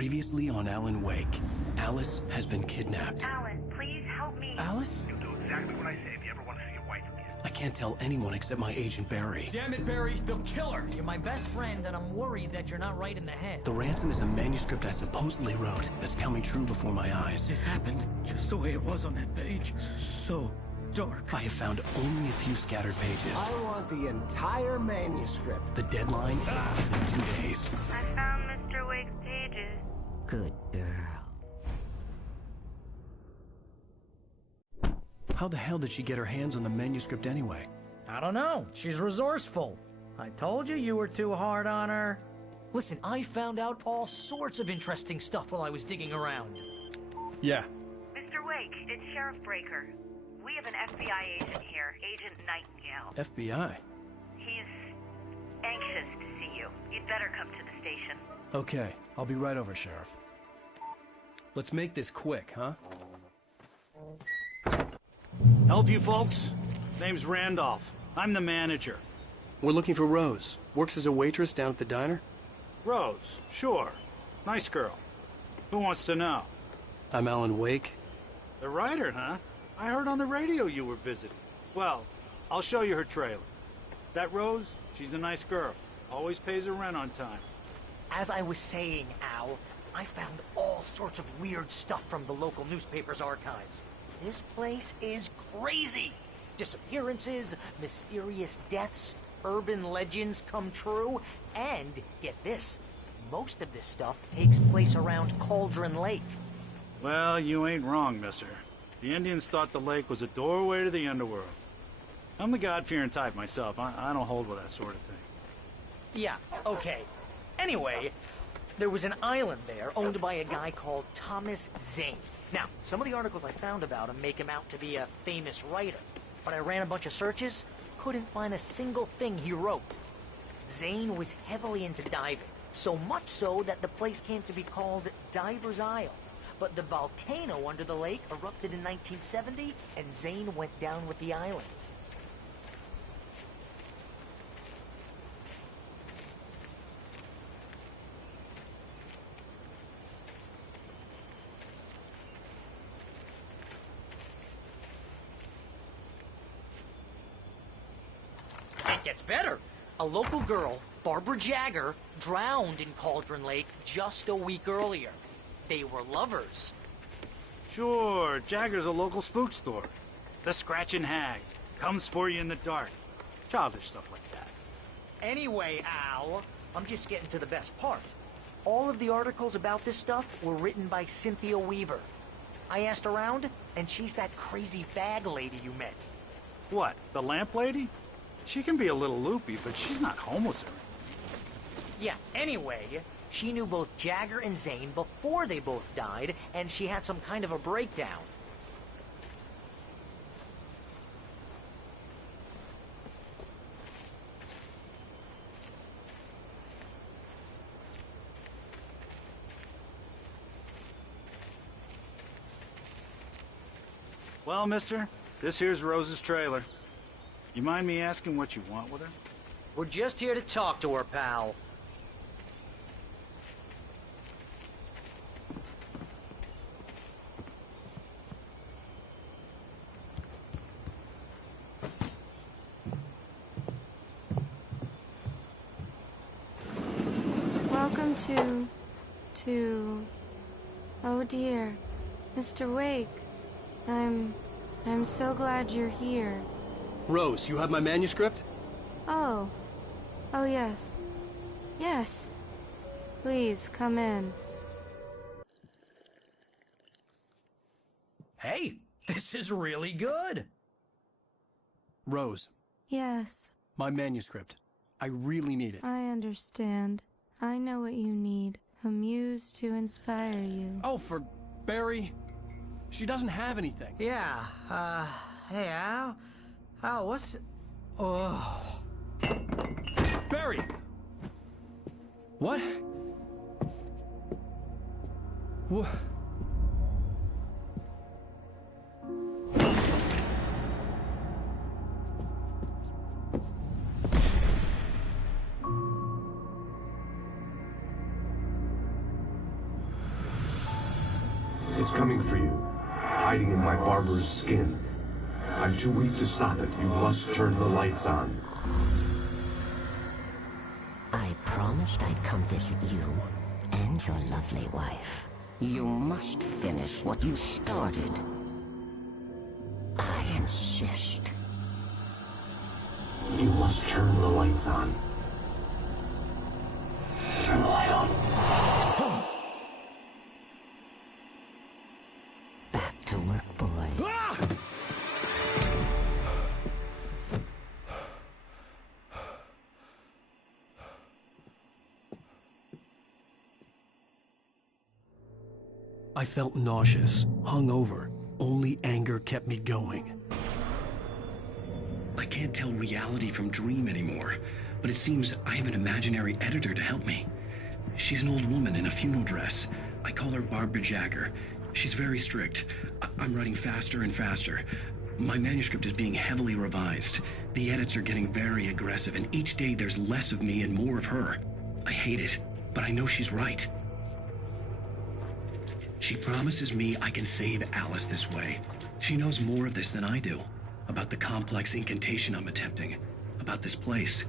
Previously on Alan Wake, Alice has been kidnapped. Alan, please help me. Alice? You'll do exactly what I say if you ever want to see your wife again. I can't tell anyone except my agent Barry. Damn it, Barry, they'll kill her! You're my best friend, and I'm worried that you're not right in the head. The ransom is a manuscript I supposedly wrote that's coming true before my eyes. It happened just the way it was on that page. So dark. I have found only a few scattered pages. I want the entire manuscript. The deadline is in 2 days. I found Mr. Wake's pages. Good girl. How the hell did she get her hands on the manuscript anyway? I don't know. She's resourceful. I told you you were too hard on her. Listen, I found out all sorts of interesting stuff while I was digging around. Yeah. Mr. Wake, it's Sheriff Breaker. We have an FBI agent here, Agent Nightingale. FBI? He's anxious to see you. You'd better come to the station. Okay, I'll be right over, Sheriff. Let's make this quick, huh? Help you folks? Name's Randolph. I'm the manager. We're looking for Rose. Works as a waitress down at the diner. Rose, sure. Nice girl. Who wants to know? I'm Alan Wake. The writer, huh? I heard on the radio you were visiting. Well, I'll show you her trailer. That Rose, she's a nice girl. Always pays her rent on time. As I was saying, Al, I found all sorts of weird stuff from the local newspaper's archives. This place is crazy. Disappearances, mysterious deaths, urban legends come true, and, get this, most of this stuff takes place around Cauldron Lake. Well, you ain't wrong, mister. The Indians thought the lake was a doorway to the underworld. I'm the God-fearing type myself. I don't hold with that sort of thing. Yeah, okay. Anyway, there was an island there owned by a guy called Thomas Zane. Now, some of the articles I found about him make him out to be a famous writer, but I ran a bunch of searches, couldn't find a single thing he wrote. Zane was heavily into diving, so much so that the place came to be called Diver's Isle. But the volcano under the lake erupted in 1970, and Zane went down with the island. It gets better. A local girl, Barbara Jagger, drowned in Cauldron Lake just a week earlier. They were lovers. Sure, Jagger's a local spook store. The Scratching Hag. Comes for you in the dark. Childish stuff like that. Anyway, Al, I'm just getting to the best part. All of the articles about this stuff were written by Cynthia Weaver. I asked around, and she's that crazy bag lady you met. What, the lamp lady? She can be a little loopy, but she's not homeless or anything. Yeah, anyway, she knew both Jagger and Zane before they both died, and she had some kind of a breakdown. Well, mister, this here's Rose's trailer. You mind me asking what you want with her? We're just here to talk to her, pal. Welcome to... Oh dear, Mr. Wake. I'm so glad you're here. Rose, you have my manuscript? Oh. Oh, yes. Yes. Please, come in. Hey, this is really good. Rose, Yes, my manuscript. I really need it. I understand. I know what you need. A muse to inspire you. Oh, for Barry. She doesn't have anything. Yeah, hey, Al? Al, what's... Oh... Barry! What? What? It's coming for you, hiding in my barber's skin. I'm too weak to stop it. You must turn the lights on. I promised I'd come visit you and your lovely wife. You must finish what you started. I insist. You must turn the lights on. Turn the light on. Back to work, boy. I felt nauseous, hungover. Only anger kept me going. I can't tell reality from dream anymore, but it seems I have an imaginary editor to help me. She's an old woman in a funeral dress. I call her Barbara Jagger. She's very strict. I'm writing faster and faster. My manuscript is being heavily revised. The edits are getting very aggressive, and each day there's less of me and more of her. I hate it, but I know she's right. She promises me I can save Alice this way. She knows more of this than I do. About the complex incantation I'm attempting. About this place.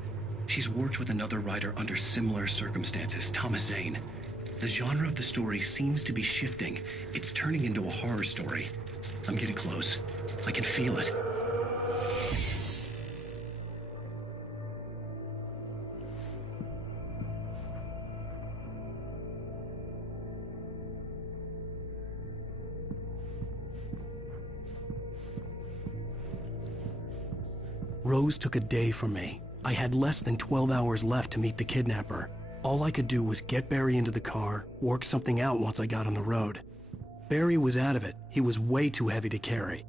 She's worked with another writer under similar circumstances, Thomas Zane. The genre of the story seems to be shifting. It's turning into a horror story. I'm getting close. I can feel it. Rose took a day from me. I had less than 12 hours left to meet the kidnapper. All I could do was get Barry into the car, work something out once I got on the road. Barry was out of it. He was way too heavy to carry.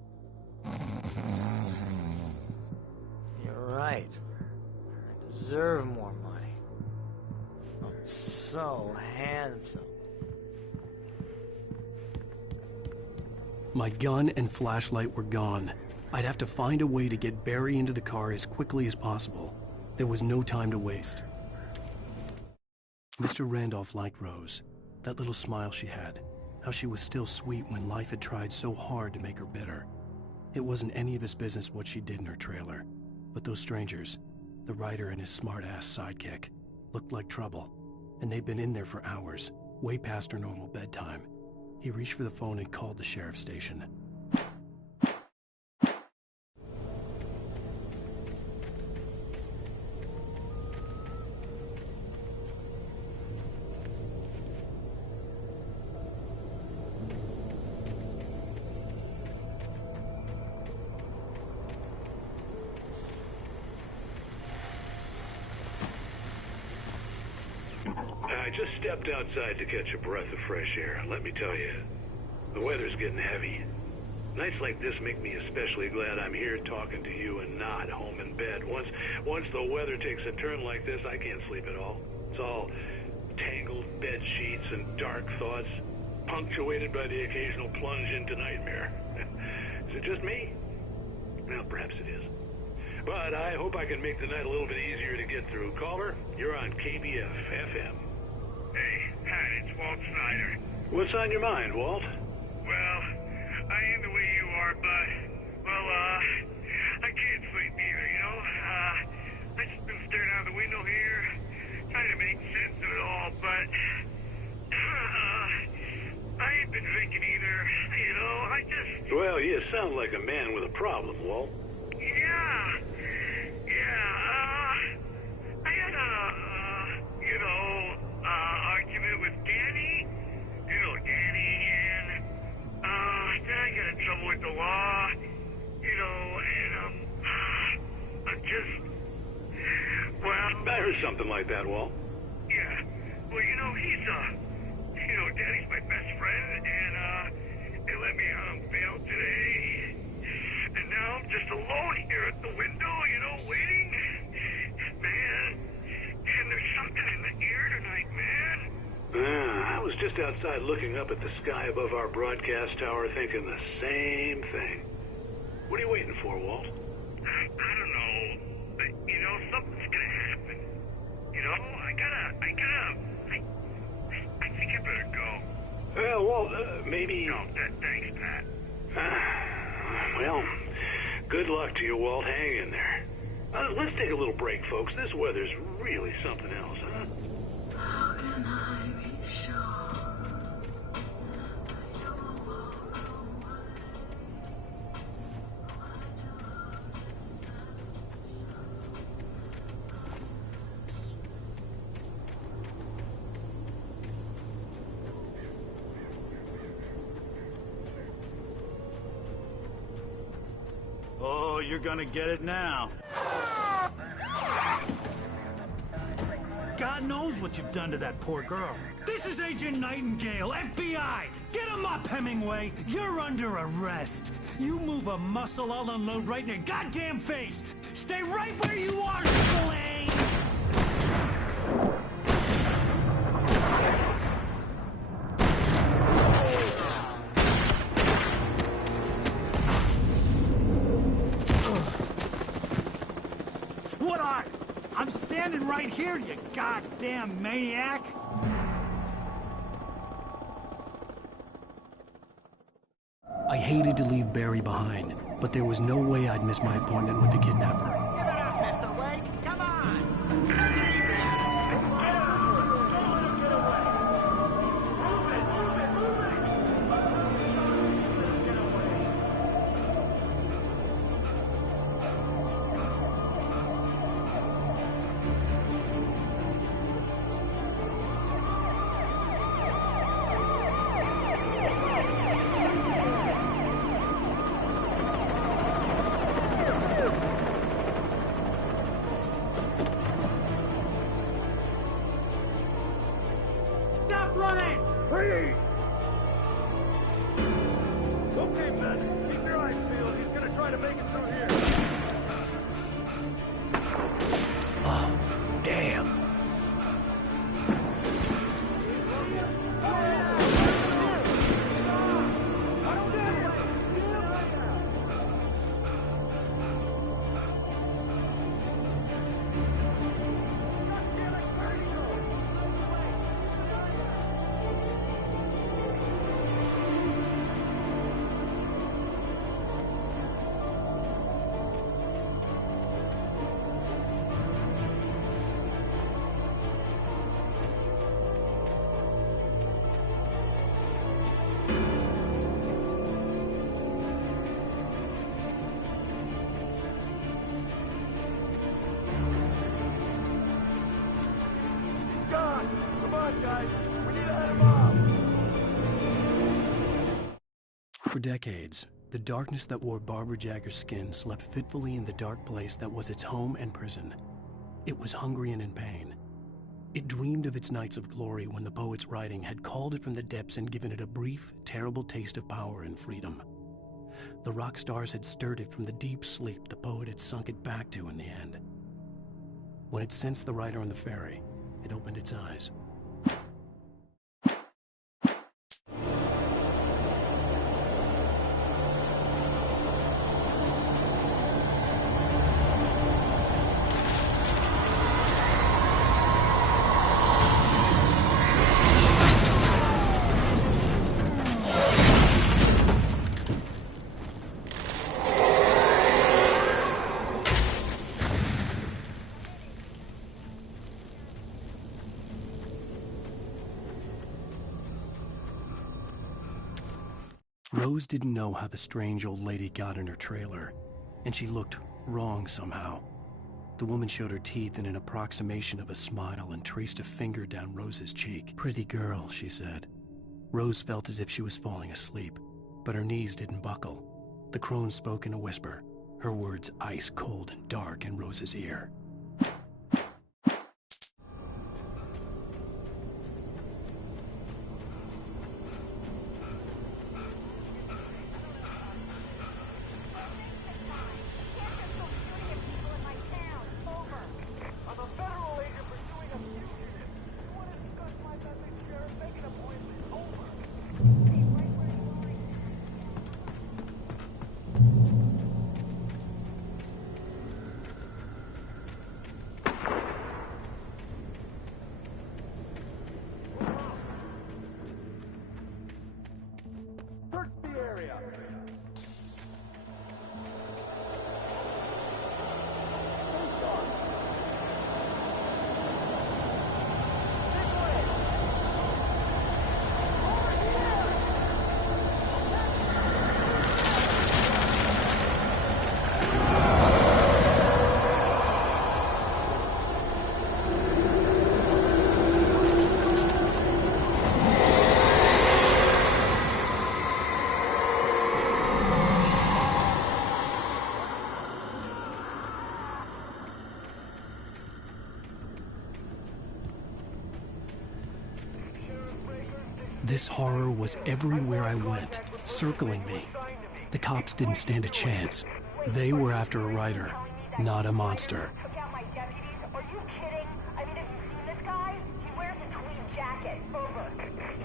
You're right. I deserve more money. I'm so handsome. My gun and flashlight were gone. I'd have to find a way to get Barry into the car as quickly as possible. There was no time to waste. Mr. Randolph liked Rose. That little smile she had. How she was still sweet when life had tried so hard to make her bitter. It wasn't any of his business what she did in her trailer. But those strangers, the writer and his smart-ass sidekick, looked like trouble. And they'd been in there for hours, way past her normal bedtime. He reached for the phone and called the sheriff's station. I just stepped outside to catch a breath of fresh air. Let me tell you, the weather's getting heavy. Nights like this make me especially glad I'm here talking to you and not home in bed. Once the weather takes a turn like this, I can't sleep at all. It's all tangled bed sheets and dark thoughts, punctuated by the occasional plunge into nightmare. Is it just me? Well, perhaps it is. But I hope I can make the night a little bit easier to get through. Caller, you're on KBF FM. Hey, Pat, it's Walt Snyder. What's on your mind, Walt? Well, I am the way you are, but, well, I can't sleep either, you know? I just been staring out the window here, trying to make sense of it all, but, I ain't been drinking either, you know? I just... Well, you sound like a man with a problem, Walt. Yeah, I had a, argument with Danny. You know Danny, and, then I got in trouble with the law, you know, and, I'm just, well... I heard something like that, Walt. Yeah, well, you know, Danny's my best friend, and, they let me out on bail today. And now I'm just alone here at the window, you know, waiting. Man, and there's something in the air tonight, man. I was just outside looking up at the sky above our broadcast tower thinking the same thing. What are you waiting for, Walt? I don't know, but, you know, something's gonna happen. You know, I think I better go. Well, Walt, maybe... No, thanks, Pat. Well, good luck to you, Walt. Hang in there. Let's take a little break, folks. This weather's really something else, huh? How can I be sure you will walk away? Oh, you're gonna get it now. God knows what you've done to that poor girl. This is Agent Nightingale, FBI! Get him up, Hemingway! You're under arrest! You move a muscle, I'll unload right in your goddamn face! Stay right where you are, Slane! What are? I'm standing right here, you goddamn maniac! I hated to leave Barry behind, but there was no way I'd miss my appointment with the kidnapper. Give it up, Mr. Wake! Come on! Take it easy! Stop running! Please! Okay, man. Keep your eyes peeled. He's gonna try to make it through here. Oh, damn. God! Come on, guys! We need to head him off! For decades, the darkness that wore Barbara Jagger's skin slept fitfully in the dark place that was its home and prison. It was hungry and in pain. It dreamed of its nights of glory when the poet's writing had called it from the depths and given it a brief, terrible taste of power and freedom. The rock stars had stirred it from the deep sleep the poet had sunk it back to in the end. When it sensed the rider on the ferry, it opened its eyes. Rose didn't know how the strange old lady got in her trailer, and she looked wrong somehow. The woman showed her teeth in an approximation of a smile and traced a finger down Rose's cheek. "Pretty girl," she said. Rose felt as if she was falling asleep, but her knees didn't buckle. The crone spoke in a whisper, her words ice cold and dark in Rose's ear. This horror was everywhere I went, circling me. The cops didn't stand a chance. They were after a writer, not a monster. Took out my deputies? Are you kidding? I mean, have you seen this guy? He wears a tweed jacket. Over.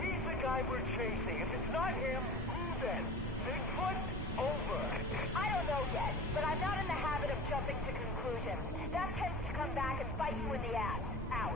He's the guy we're chasing. If it's not him, who then? Bigfoot? Over. I don't know yet, but I'm not in the habit of jumping to conclusions. That tends to come back and bite you in the ass. Out.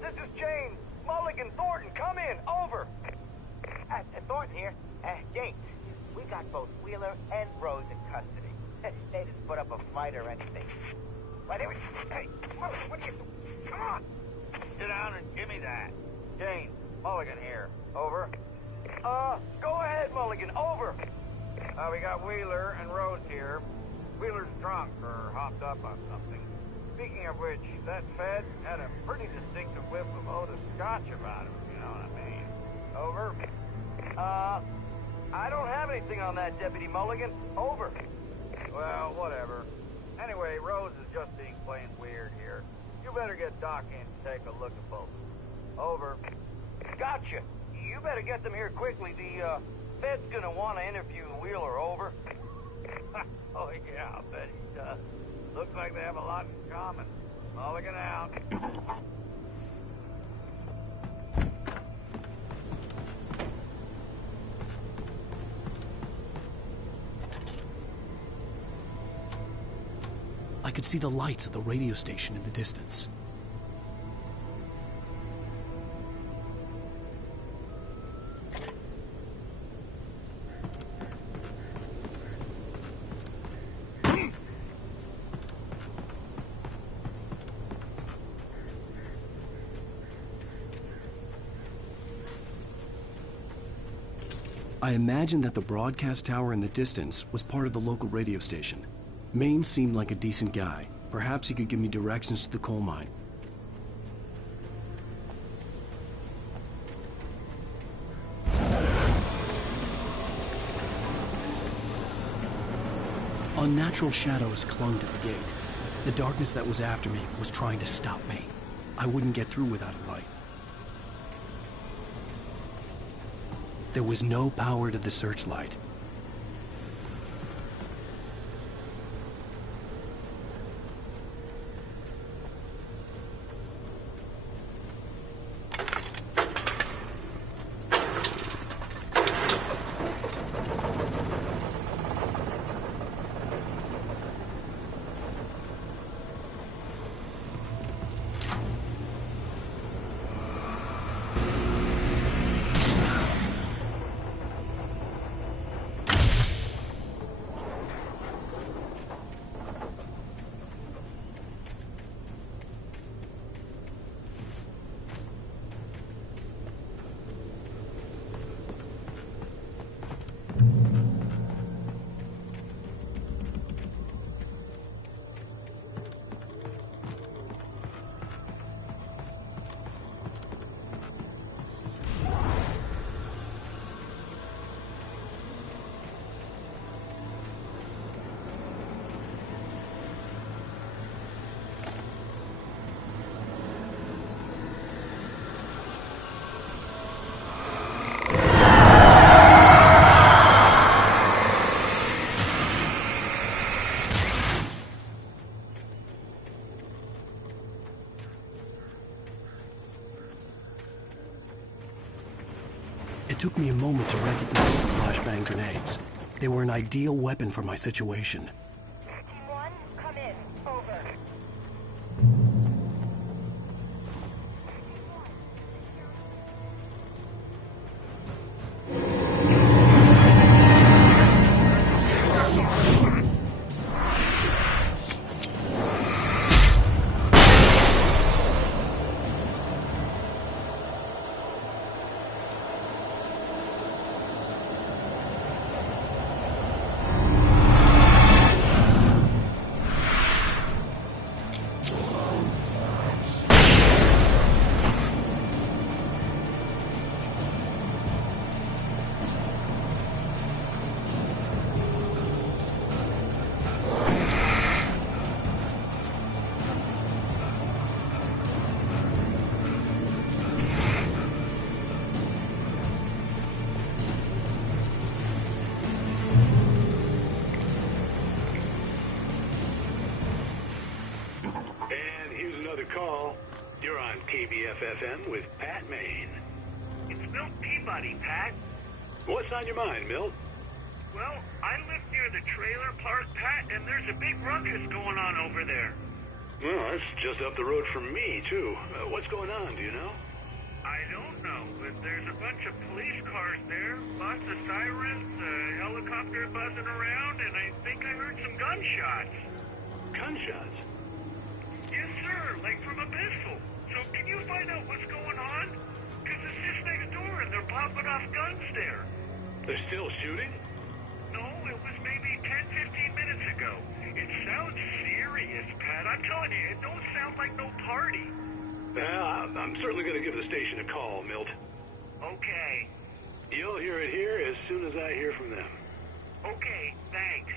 This is James. Mulligan, Thornton, come in. Over. Thornton here. James, we got both Wheeler and Rose in custody. They didn't put up a fight or anything. But anyway, hey, what you... Come on. Sit down and give me that. James, Mulligan here. Over. Go ahead, Mulligan. Over. We got Wheeler and Rose here. Wheeler's drunk or hopped up on something. Speaking of which, that Fed had a pretty distinctive whiff of Otis Scotch about him, you know what I mean. Over. I don't have anything on that, Deputy Mulligan. Over. Well, whatever. Anyway, Rose is just being plain weird here. You better get Doc in to take a look at both. Over. Gotcha. You better get them here quickly. The, Fed's gonna want to interview Wheeler. Over. Oh, yeah, I'll bet he does. Looks like they have a lot in common. Mulligan out. I could see the lights of the radio station in the distance. I imagined that the broadcast tower in the distance was part of the local radio station. Maine seemed like a decent guy. Perhaps he could give me directions to the coal mine. Unnatural shadows clung to the gate. The darkness that was after me was trying to stop me. I wouldn't get through without a light. There was no power to the searchlight. It took me a moment to recognize the flashbang grenades. They were an ideal weapon for my situation. Team 1, come in. Over. Call. You're on KBFFM with Pat Maine. It's Milt Peabody, Pat. What's on your mind, Milt? Well, I live near the trailer park, Pat, and there's a big ruckus going on over there. Well, that's just up the road from me, too. What's going on, do you know? I don't know, but there's a bunch of police cars there, lots of sirens, a helicopter buzzing around, and I think I heard some gunshots. Gunshots? Yes, sir, like from a pistol. So can you find out what's going on? Because it's just next door and they're popping off guns there. They're still shooting? No, it was maybe 10, 15 minutes ago. It sounds serious, Pat. I'm telling you, it don't sound like no party. Well, I'm certainly going to give the station a call, Milt. Okay. You'll hear it here as soon as I hear from them. Okay, thanks.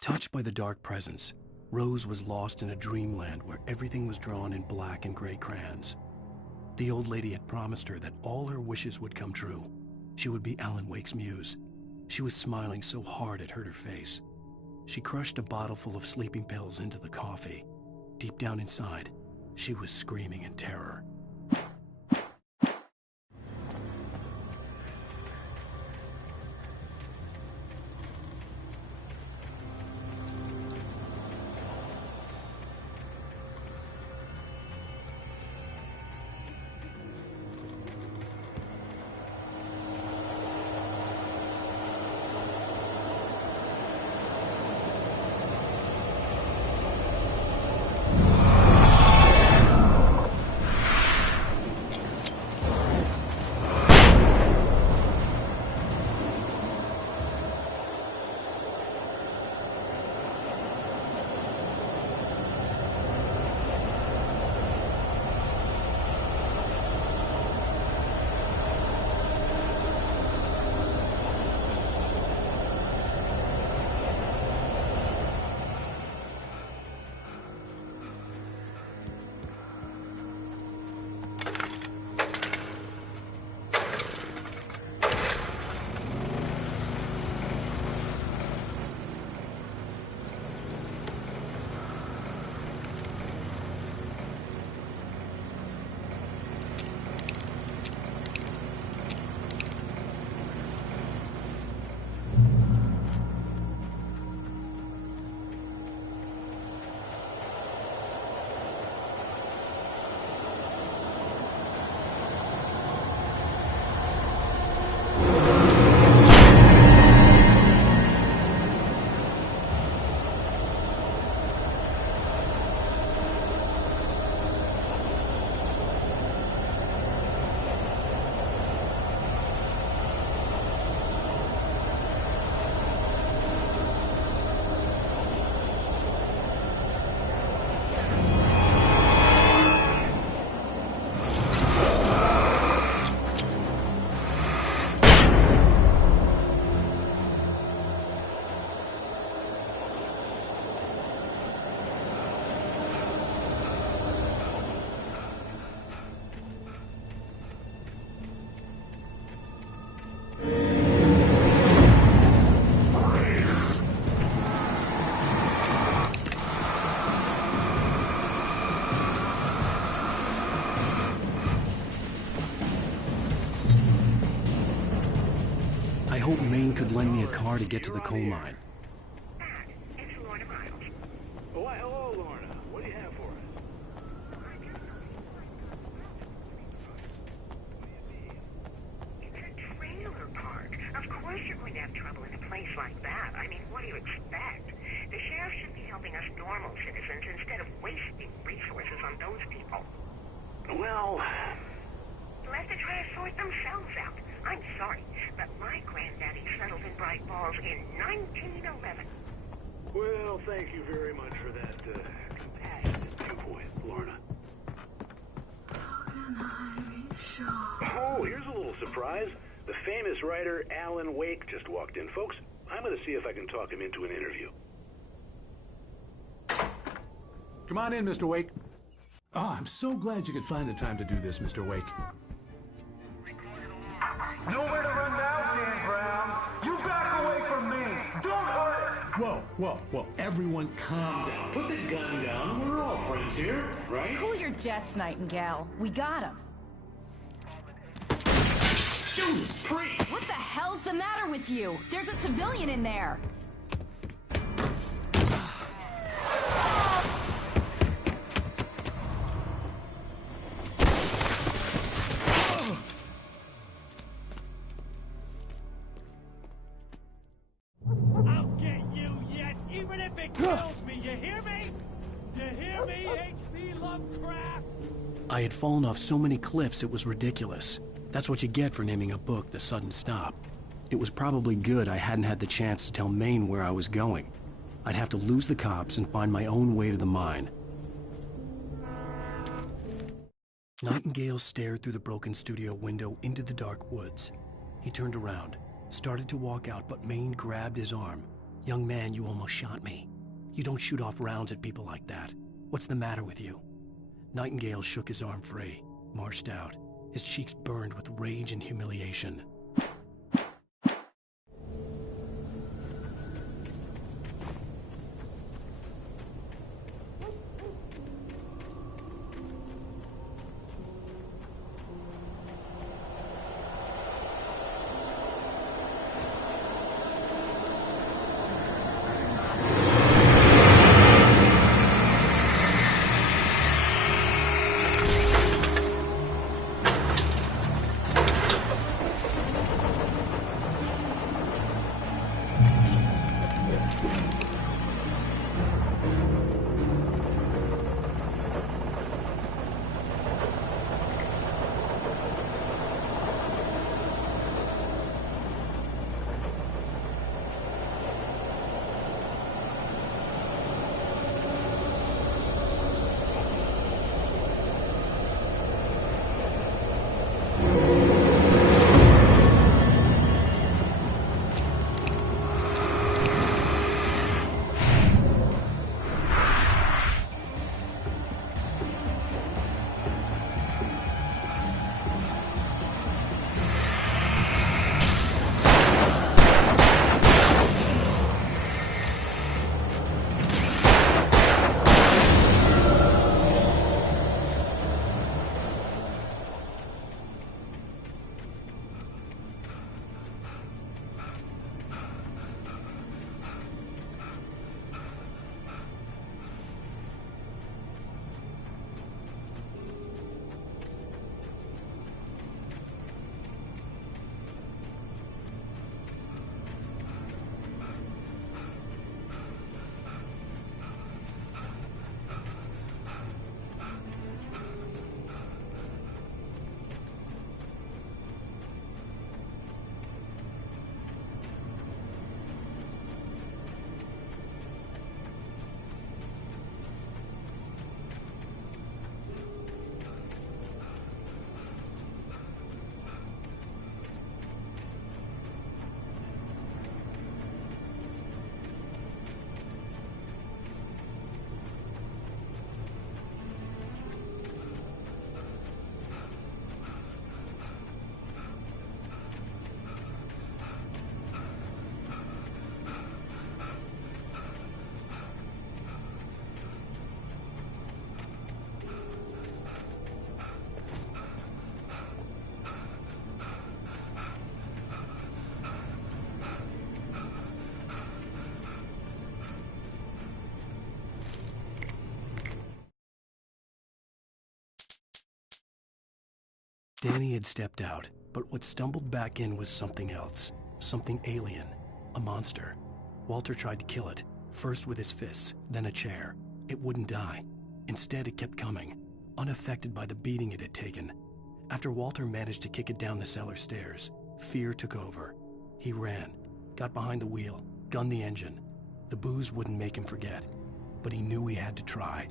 Touched by the dark presence, Rose was lost in a dreamland where everything was drawn in black and gray crayons. The old lady had promised her that all her wishes would come true. She would be Alan Wake's muse. She was smiling so hard it hurt her face. She crushed a bottle full of sleeping pills into the coffee. Deep down inside, she was screaming in terror. would lend me a car to get to the coal mine. It's Lorna Miles. Oh, hello, Lorna. What do you have for us? It's a trailer park. Of course you're going to have trouble in a place like that. I mean, what do you expect? The sheriff should be helping us normal citizens instead of wasting resources on those people. Well... They'll have to try to sort themselves out. I'm sorry, but my granddaddy settled in Bright Falls in 1911. Well, thank you very much for that compassionate viewpoint, Lorna. Oh, here's a little surprise. The famous writer Alan Wake just walked in. Folks, I'm going to see if I can talk him into an interview. Come on in, Mr. Wake. Oh, I'm so glad you could find the time to do this, Mr. Wake. Nowhere to run now, Dan Brown. You back away from me. Don't hurt it. Whoa. Everyone calm down. Put the gun down. We're all friends here, right? Cool your jets, Nightingale. We got him. Judas Priest! What the hell's the matter with you? There's a civilian in there. I'll get you yet, even if it kills me. You hear me? You hear me, H.P. Lovecraft? I had fallen off so many cliffs it was ridiculous. That's what you get for naming a book The Sudden Stop. It was probably good I hadn't had the chance to tell Maine where I was going. I'd have to lose the cops and find my own way to the mine. Nightingale stared through the broken studio window into the dark woods. He turned around, started to walk out, but Maine grabbed his arm. "Young man, you almost shot me. You don't shoot off rounds at people like that. What's the matter with you?" Nightingale shook his arm free, marched out. His cheeks burned with rage and humiliation. Danny had stepped out, but what stumbled back in was something else. Something alien. A monster. Walter tried to kill it, first with his fists, then a chair. It wouldn't die. Instead, it kept coming, unaffected by the beating it had taken. After Walter managed to kick it down the cellar stairs, fear took over. He ran, got behind the wheel, gunned the engine. The booze wouldn't make him forget, but he knew he had to try.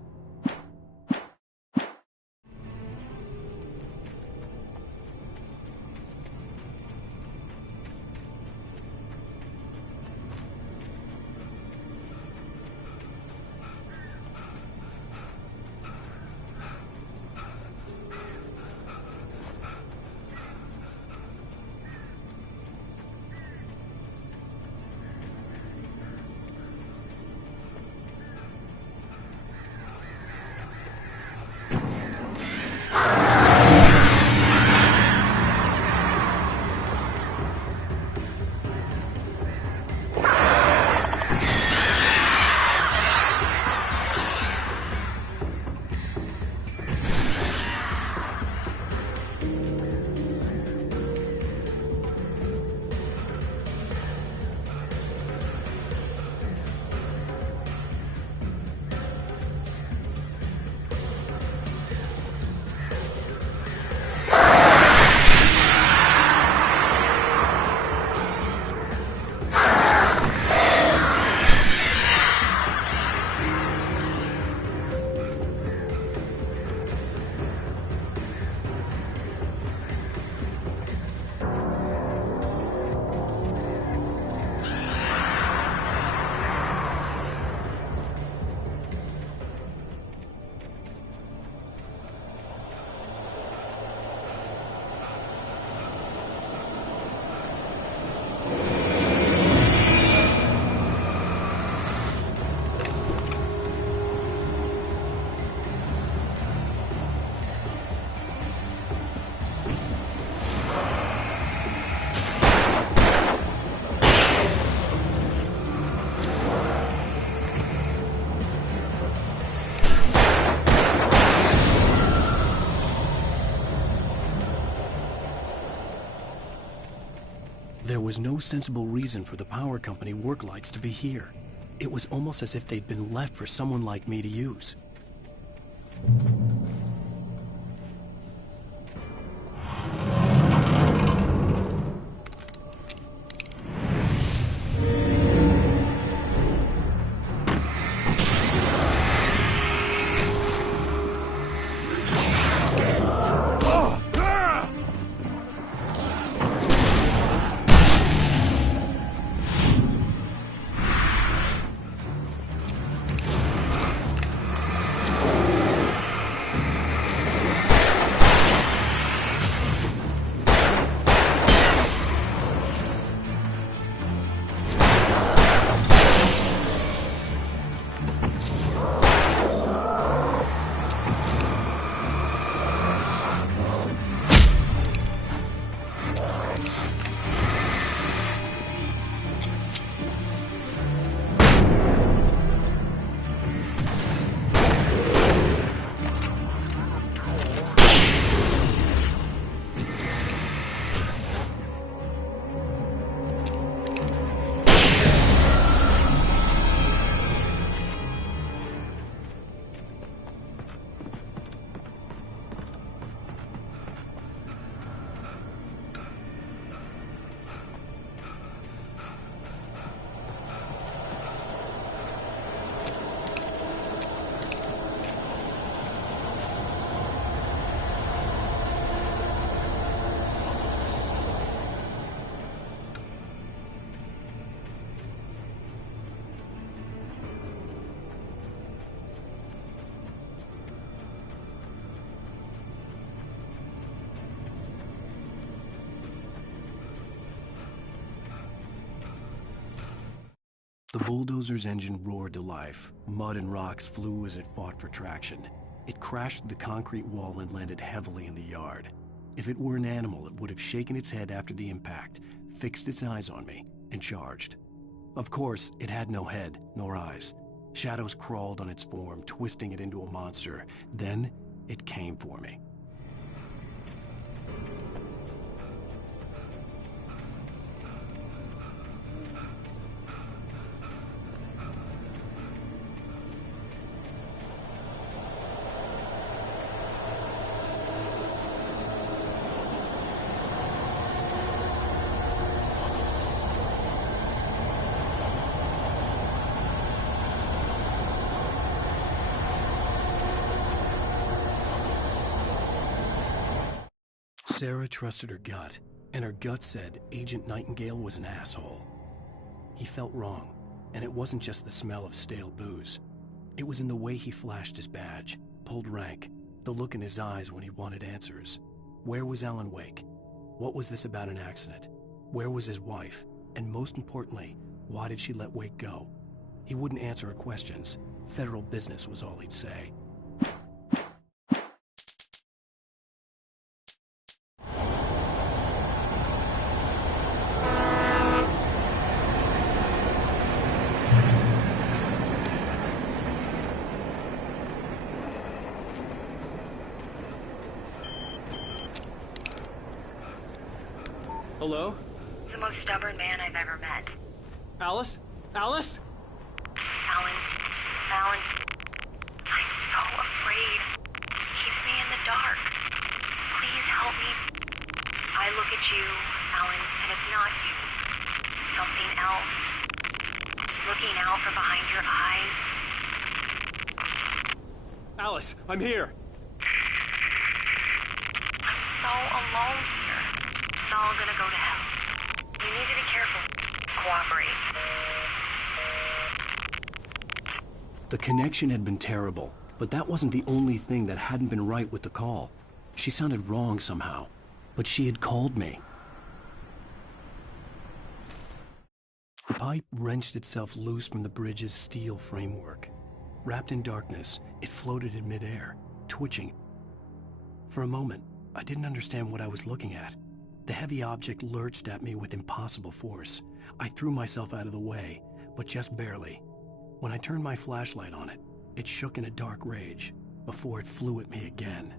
There was no sensible reason for the power company work lights to be here. It was almost as if they'd been left for someone like me to use. The bulldozer's engine roared to life. Mud and rocks flew as it fought for traction. It crashed through the concrete wall and landed heavily in the yard. If it were an animal, it would have shaken its head after the impact, fixed its eyes on me, and charged. Of course, it had no head, nor eyes. Shadows crawled on its form, twisting it into a monster. Then, it came for me. Sarah trusted her gut, and her gut said Agent Nightingale was an asshole. He felt wrong, and it wasn't just the smell of stale booze. It was in the way he flashed his badge, pulled rank, the look in his eyes when he wanted answers. Where was Alan Wake? What was this about an accident? Where was his wife? And most importantly, why did she let Wake go? He wouldn't answer her questions. Federal business was all he'd say. Hello? The most stubborn man I've ever met. Alice? Alice? Alan. Alan. I'm so afraid. He keeps me in the dark. Please help me. I look at you, Alan, and it's not you. Something else. Looking out from behind your eyes. Alice, I'm here. I'm so alone here. It's all gonna go to hell. You need to be careful. Cooperate. The connection had been terrible, but that wasn't the only thing that hadn't been right with the call. She sounded wrong somehow, but she had called me. The pipe wrenched itself loose from the bridge's steel framework. Wrapped in darkness, it floated in midair, twitching. For a moment, I didn't understand what I was looking at. The heavy object lurched at me with impossible force. I threw myself out of the way, but just barely. When I turned my flashlight on it, it shook in a dark rage before it flew at me again.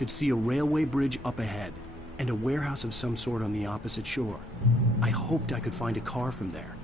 could see a railway bridge up ahead, and a warehouse of some sort on the opposite shore. I hoped I could find a car from there.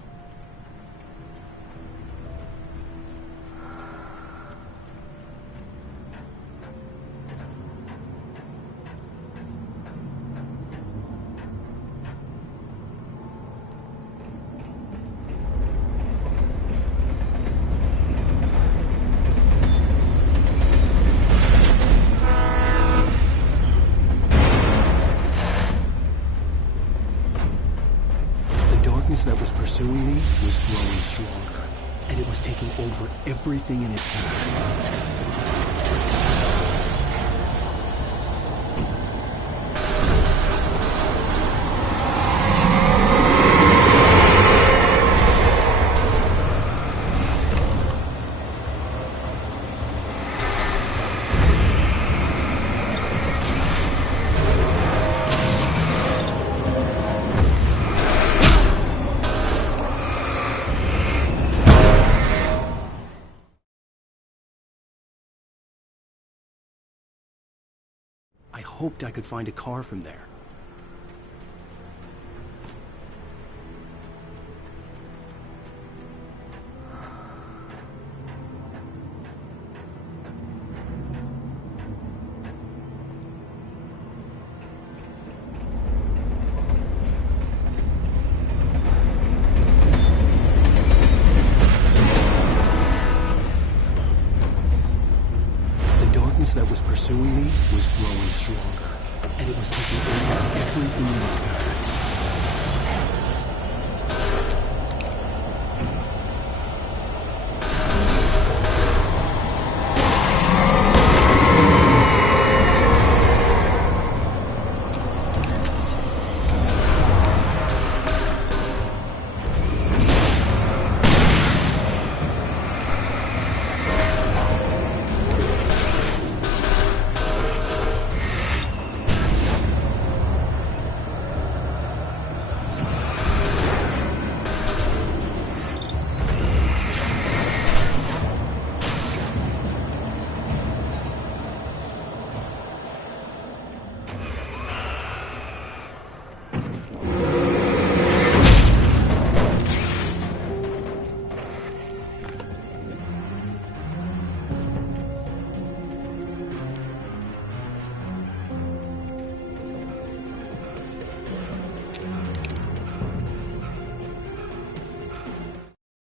That was pursuing me was growing stronger, and it was taking over everything in its path. I hoped I could find a car from there. That was pursuing me was growing stronger, and it was taking over everything in its path.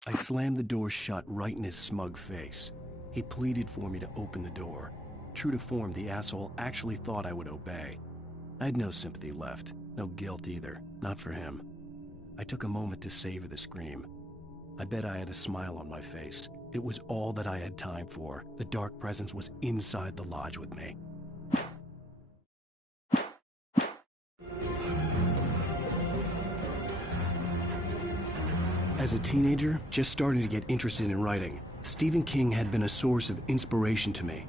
I slammed the door shut right in his smug face. He pleaded for me to open the door. True to form, the asshole actually thought I would obey. I had no sympathy left, no guilt either, not for him. I took a moment to savor the scream. I bet I had a smile on my face. It was all that I had time for. The dark presence was inside the lodge with me. As a teenager, just starting to get interested in writing, Stephen King had been a source of inspiration to me.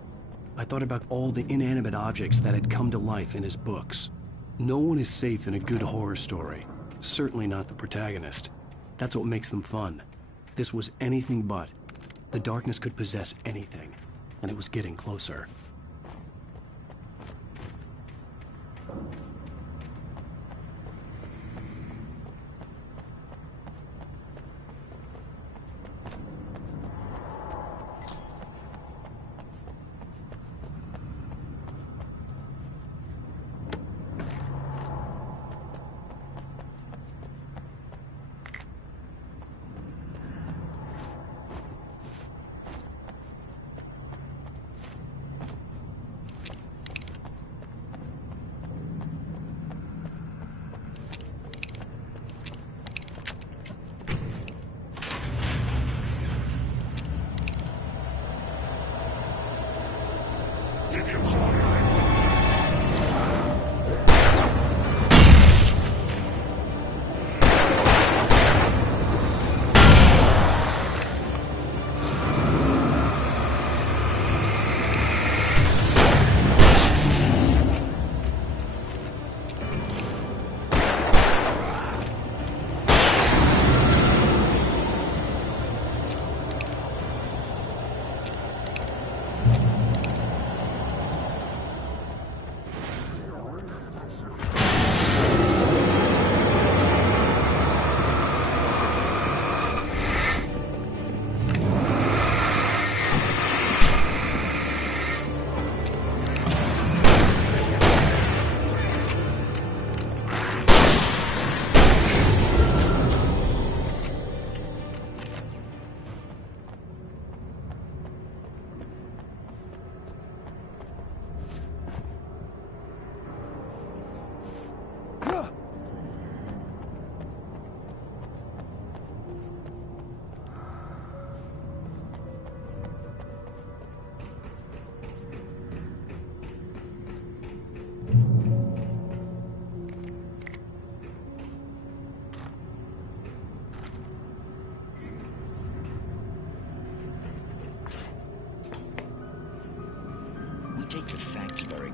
I thought about all the inanimate objects that had come to life in his books. No one is safe in a good horror story. Certainly not the protagonist. That's what makes them fun. This was anything but. The darkness could possess anything, and it was getting closer.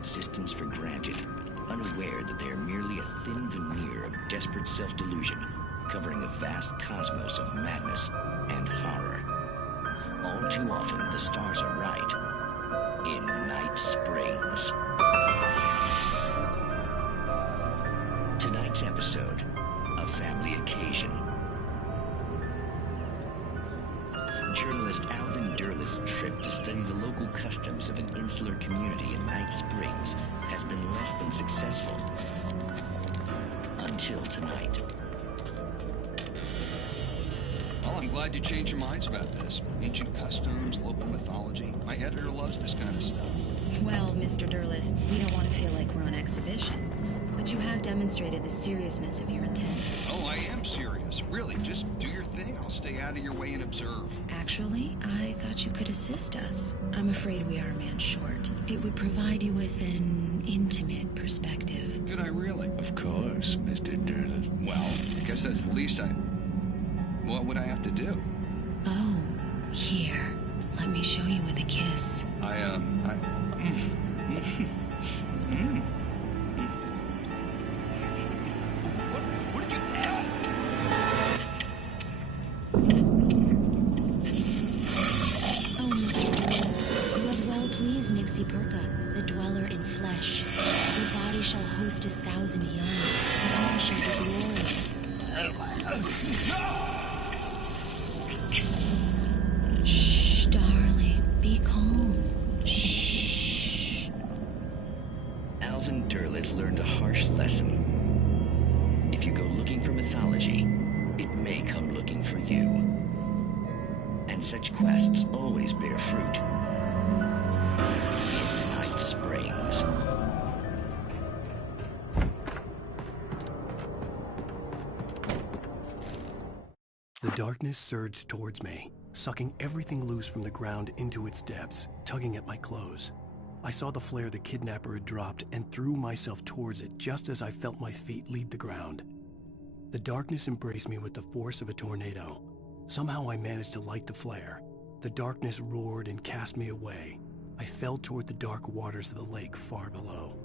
existence for granted, unaware that they are merely a thin veneer of desperate self-delusion, covering a vast cosmos of madness and horror. All too often, the stars are right. In Night Springs. Tonight's episode, A Family Occasion. Journalist Alvin Derleth's trip to study the local customs of an insular community in Night Springs has been less than successful. Until tonight. Well, I'm glad you changed your minds about this. Ancient customs, local mythology. My editor loves this kind of stuff. Well, Mr. Derleth, we don't want to feel like we're on exhibition. But you have demonstrated the seriousness of your intent. Oh, I am serious. Really, just do your thing. I'll stay out of your way and observe. Actually, I thought you could assist us. I'm afraid we are a man short. It would provide you with an intimate perspective. Could I really? Of course, Mr. Derleth. Well, I guess that's the least I... What would I have to do? Oh, here. Let me show you with a kiss. What did you... Oh, Mr. Derleth, you have well pleased Nixie Perka, the dweller in flesh. Your body shall host his 1,000 young, and all shall be glory. Shh, darling, be calm. Shh. Alvin Derleth learned a harsh lesson. If you go looking for mythology, it may come looking for you. And such quests always bear fruit. Night Springs. The darkness surged towards me, sucking everything loose from the ground into its depths, tugging at my clothes. I saw the flare the kidnapper had dropped and threw myself towards it just as I felt my feet leave the ground. The darkness embraced me with the force of a tornado. Somehow I managed to light the flare. The darkness roared and cast me away. I fell toward the dark waters of the lake far below.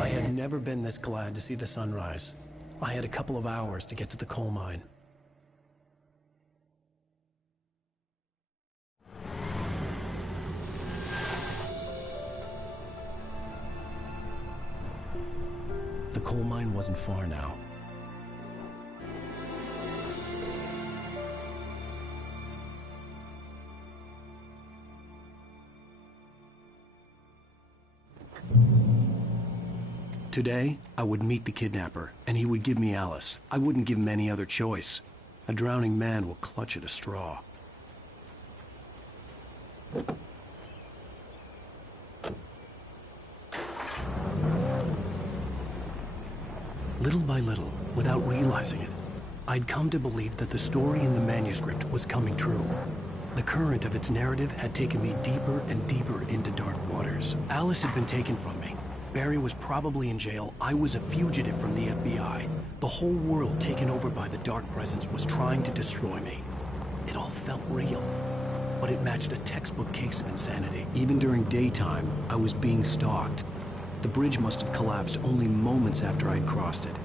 I had never been this glad to see the sunrise. I had a couple of hours to get to the coal mine. The coal mine wasn't far now. Today, I would meet the kidnapper, and he would give me Alice. I wouldn't give him any other choice. A drowning man will clutch at a straw. Little by little, without realizing it, I'd come to believe that the story in the manuscript was coming true. The current of its narrative had taken me deeper and deeper into dark waters. Alice had been taken from me. Barry was probably in jail. I was a fugitive from the FBI. The whole world taken over by the Dark Presence was trying to destroy me. It all felt real, but it matched a textbook case of insanity. Even during daytime, I was being stalked. The bridge must have collapsed only moments after I'd crossed it.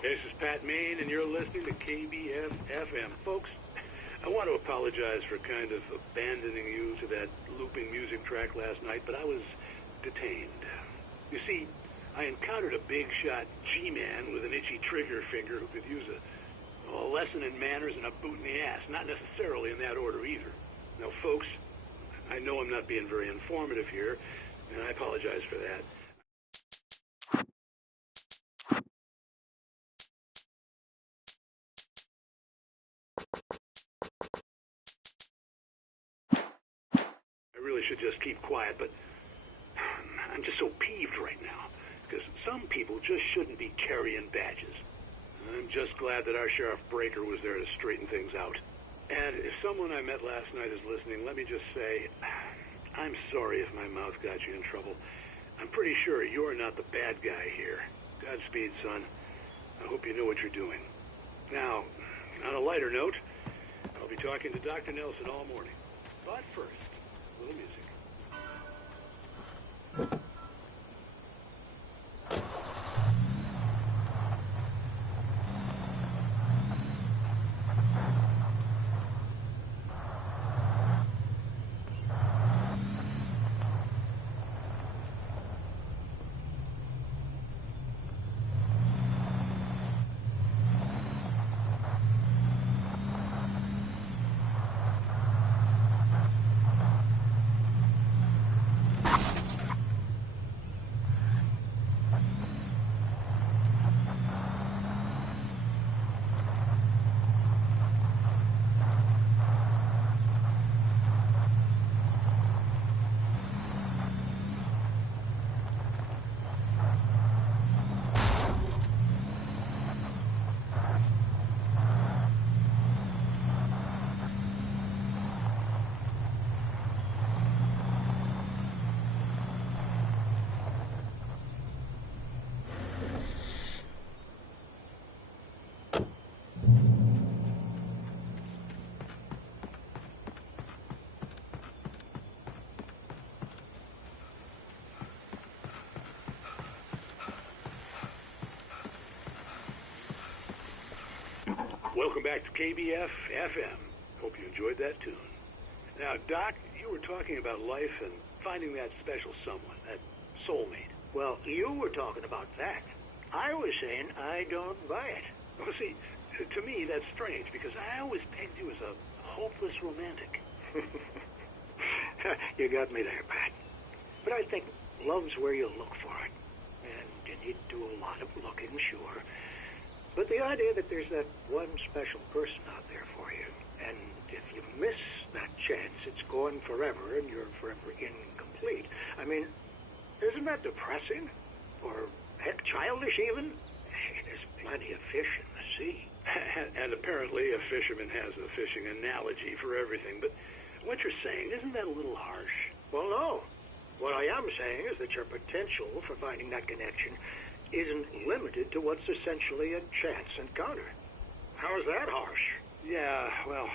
This is Pat Main, and you're listening to KBF-FM. Folks, I want to apologize for kind of abandoning you to that looping music track last night, but I was detained. You see, I encountered a big-shot G-man with an itchy trigger finger who could use a lesson in manners and a boot in the ass, not necessarily in that order either. Now, folks, I know I'm not being very informative here, and I apologize for that. I really should just keep quiet, but I'm just so peeved right now, because some people just shouldn't be carrying badges. I'm just glad that our Sheriff Breaker was there to straighten things out. And if someone I met last night is listening, let me just say, I'm sorry if my mouth got you in trouble. I'm pretty sure you're not the bad guy here. Godspeed, son. I hope you know what you're doing. Now, on a lighter note, I'll be talking to Dr. Nelson all morning. But first, a little music. Welcome back to KBF-FM. Hope you enjoyed that tune. Now, Doc, you were talking about life and finding that special someone, that soulmate. Well, you were talking about that. I was saying I don't buy it. Well, see, to me, that's strange, because I always pegged you as a hopeless romantic. You got me there, Pat. But I think love's where you look for it. And you need to do a lot of looking, sure. But the idea that there's that one special person out there for you, and if you miss that chance, it's gone forever, and you're forever incomplete. I mean, isn't that depressing? Or, heck, childish even? Hey, there's plenty of fish in the sea. And apparently a fisherman has a fishing analogy for everything, but what you're saying, isn't that a little harsh? Well, no. What I am saying is that your potential for finding that connection isn't limited to what's essentially a chance encounter. How is that harsh? Yeah, well,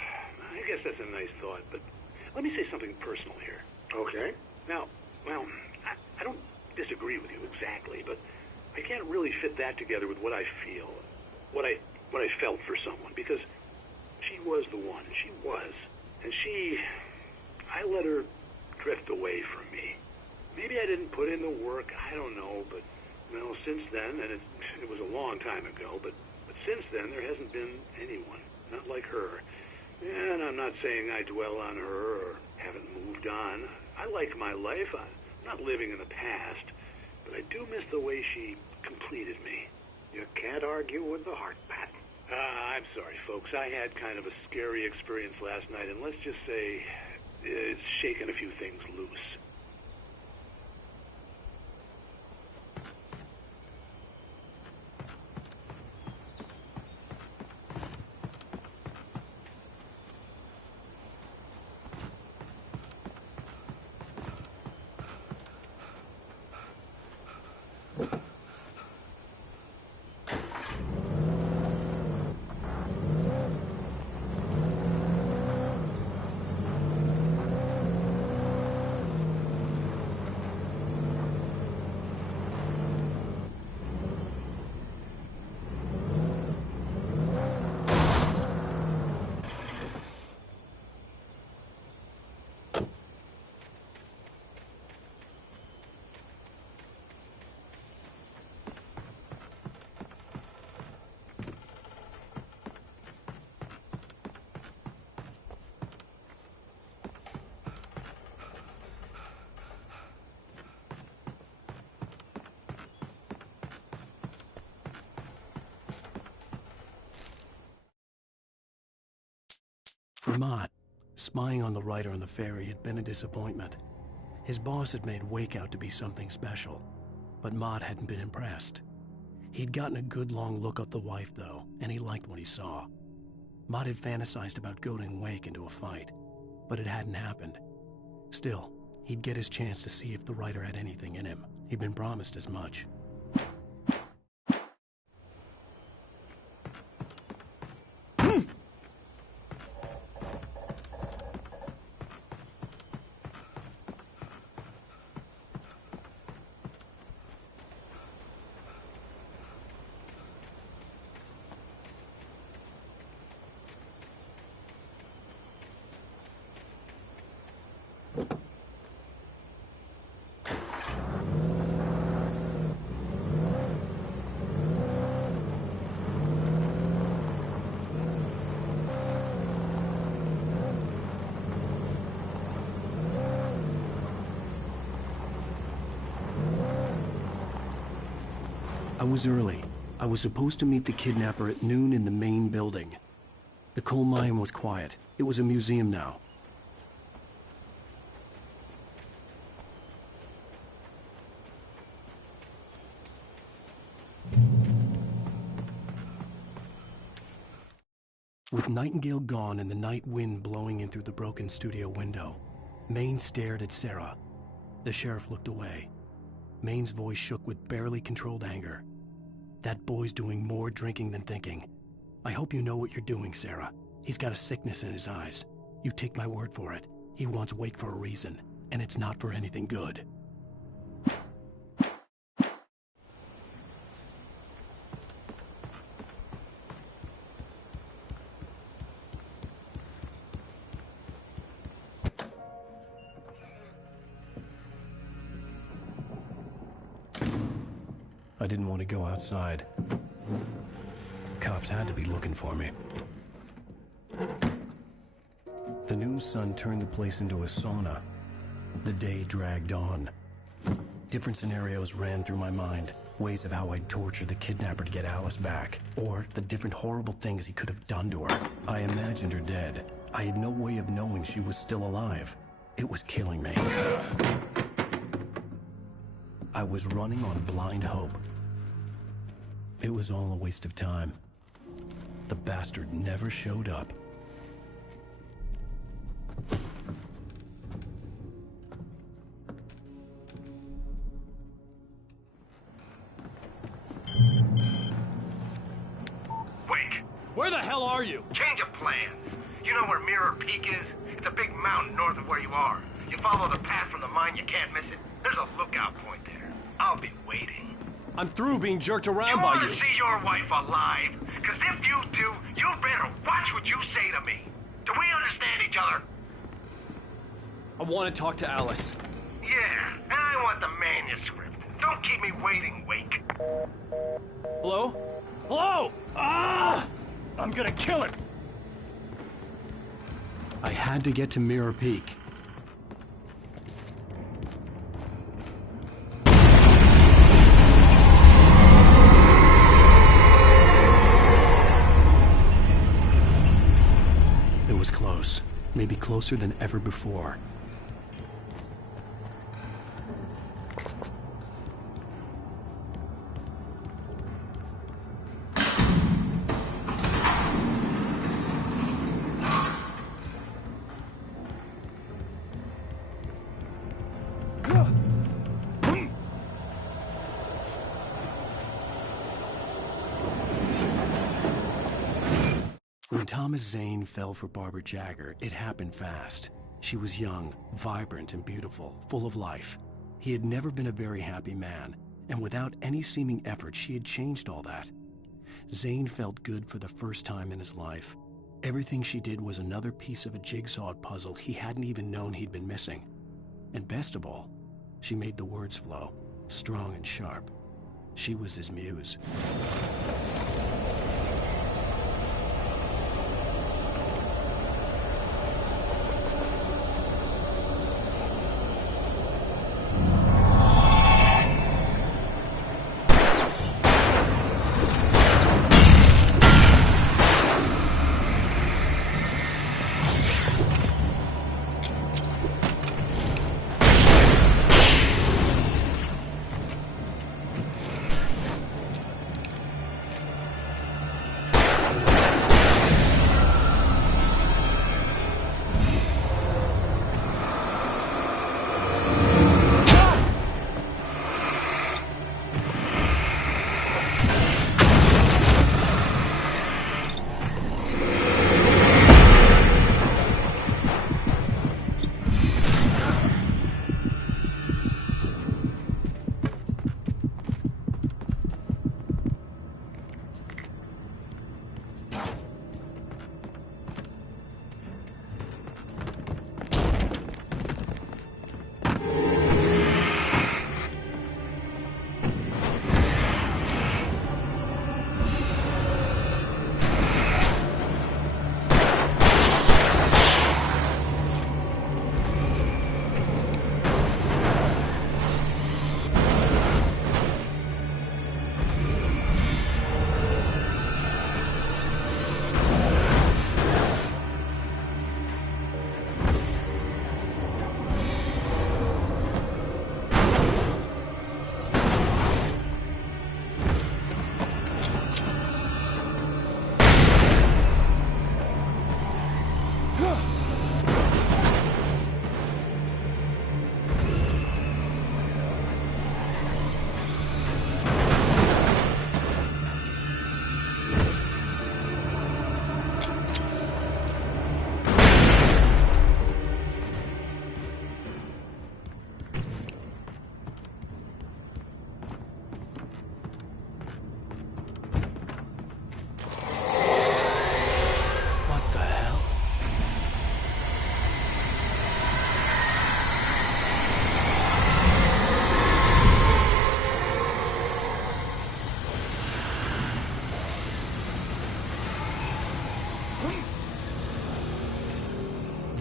I guess that's a nice thought, but let me say something personal here. Okay. Now, well, I don't disagree with you exactly, but I can't really fit that together with what I feel, what I felt for someone, because she was the one. She was. And I let her drift away from me. Maybe I didn't put in the work, I don't know, but, well, since then, and it was a long time ago, but since then, there hasn't been anyone, not like her. And I'm not saying I dwell on her or haven't moved on. I like my life. I'm not living in the past, but I do miss the way she completed me. You can't argue with the heart, Pat. I'm sorry, folks. I had kind of a scary experience last night, and let's just say it's shaken a few things loose. For Mott, spying on the writer on the ferry had been a disappointment. His boss had made Wake out to be something special, but Mott hadn't been impressed. He'd gotten a good long look at the wife, though, and he liked what he saw. Mott had fantasized about goading Wake into a fight, but it hadn't happened. Still, he'd get his chance to see if the writer had anything in him. He'd been promised as much. I was early. I was supposed to meet the kidnapper at noon in the main building. The coal mine was quiet. It was a museum now. With Nightingale gone and the night wind blowing in through the broken studio window, Maine stared at Sarah. The sheriff looked away. Maine's voice shook with barely controlled anger. That boy's doing more drinking than thinking. I hope you know what you're doing, Sarah. He's got a sickness in his eyes. You take my word for it. He wants Wake for a reason, and it's not for anything good. I didn't want to go outside. Cops had to be looking for me. The noon sun turned the place into a sauna. The day dragged on. Different scenarios ran through my mind. Ways of how I'd torture the kidnapper to get Alice back. Or the different horrible things he could have done to her. I imagined her dead. I had no way of knowing she was still alive. It was killing me. I was running on blind hope. It was all a waste of time. the bastard never showed up. Wake! Where the hell are you? Change of plans. You know where Mirror Peak is? It's a big mountain north of where you are. You follow the path from the mine, you can't miss it. There's a lookout point there. I'll be waiting. I'm through being jerked around by You want you. to see your wife alive? Because if you do, you better watch what you say to me. Do we understand each other? I want to talk to Alice. Yeah, and I want the manuscript. Don't keep me waiting, Wake. Hello? Hello! Ah! I'm gonna kill him! I had to get to Mirror Peak. It was close. Maybe closer than ever before. When Thomas Zane fell for Barbara Jagger, it happened fast. She was young, vibrant, and beautiful, full of life. He had never been a very happy man, and without any seeming effort, she had changed all that. Zane felt good for the first time in his life. Everything she did was another piece of a jigsaw puzzle he hadn't even known he'd been missing. And best of all, she made the words flow, strong and sharp. She was his muse.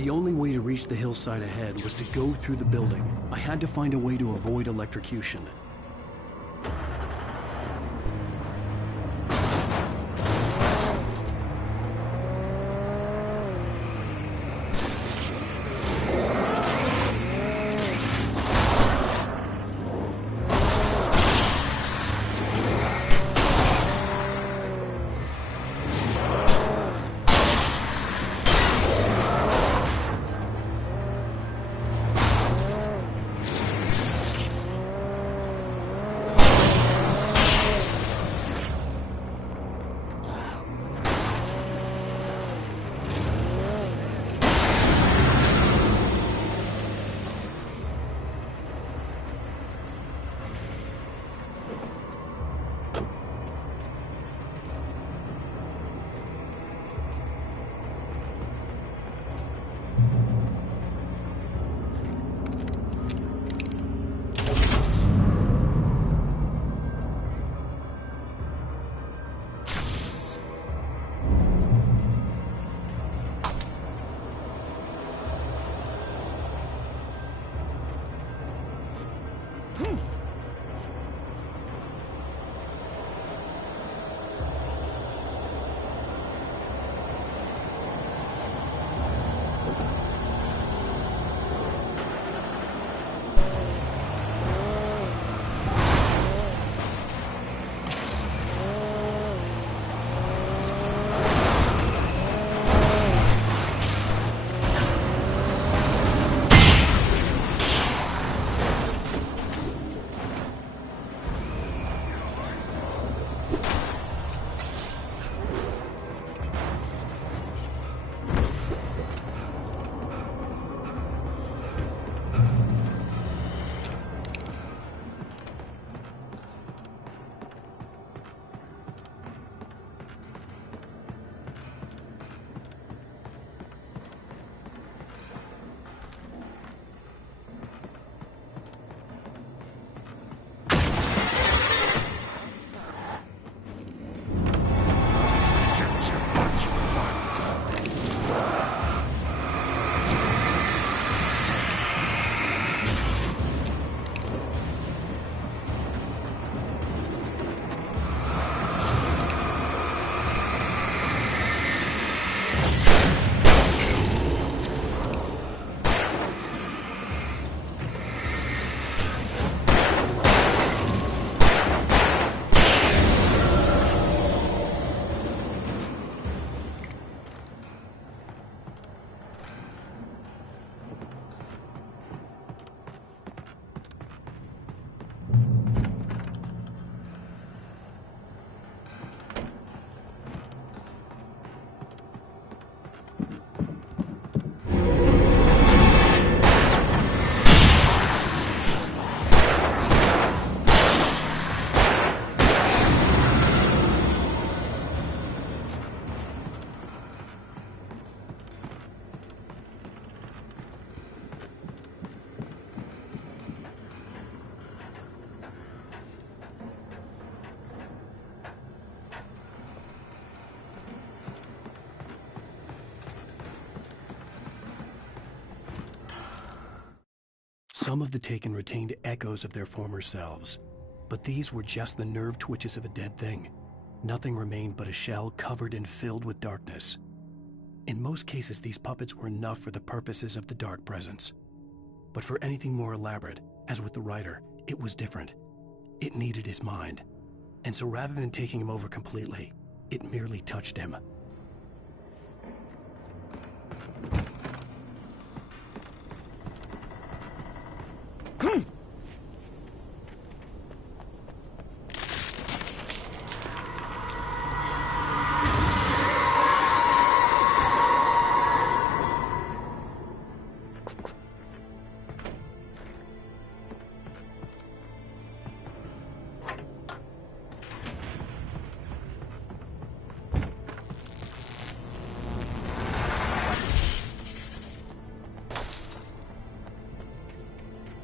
The only way to reach the hillside ahead was to go through the building. I had to find a way to avoid electrocution. Some of the Taken retained echoes of their former selves, but these were just the nerve twitches of a dead thing. Nothing remained but a shell covered and filled with darkness. In most cases, these puppets were enough for the purposes of the Dark Presence. But for anything more elaborate, as with the writer, it was different. It needed his mind. And so rather than taking him over completely, it merely touched him.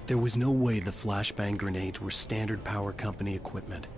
There was no way the flashbang grenades were standard power company equipment.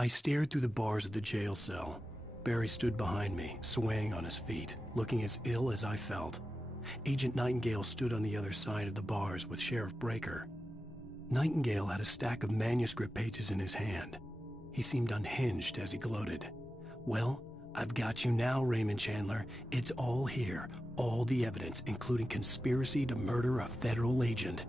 I stared through the bars of the jail cell. Barry stood behind me, swaying on his feet, looking as ill as I felt. Agent Nightingale stood on the other side of the bars with Sheriff Breaker. Nightingale had a stack of manuscript pages in his hand. He seemed unhinged as he gloated. "Well, I've got you now, Raymond Chandler. It's all here. All the evidence, including conspiracy to murder a federal agent."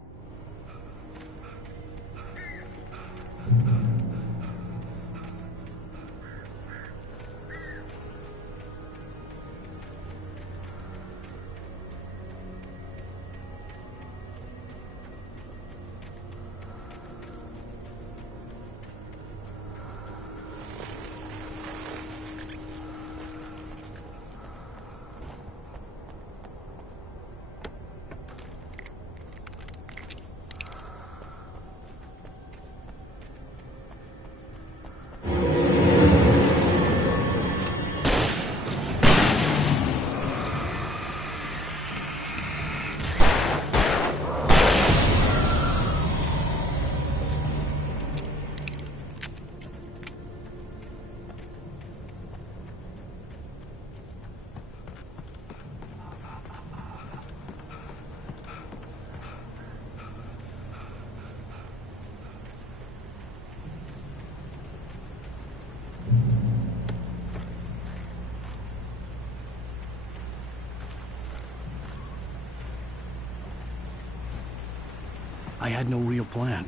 I had no real plan.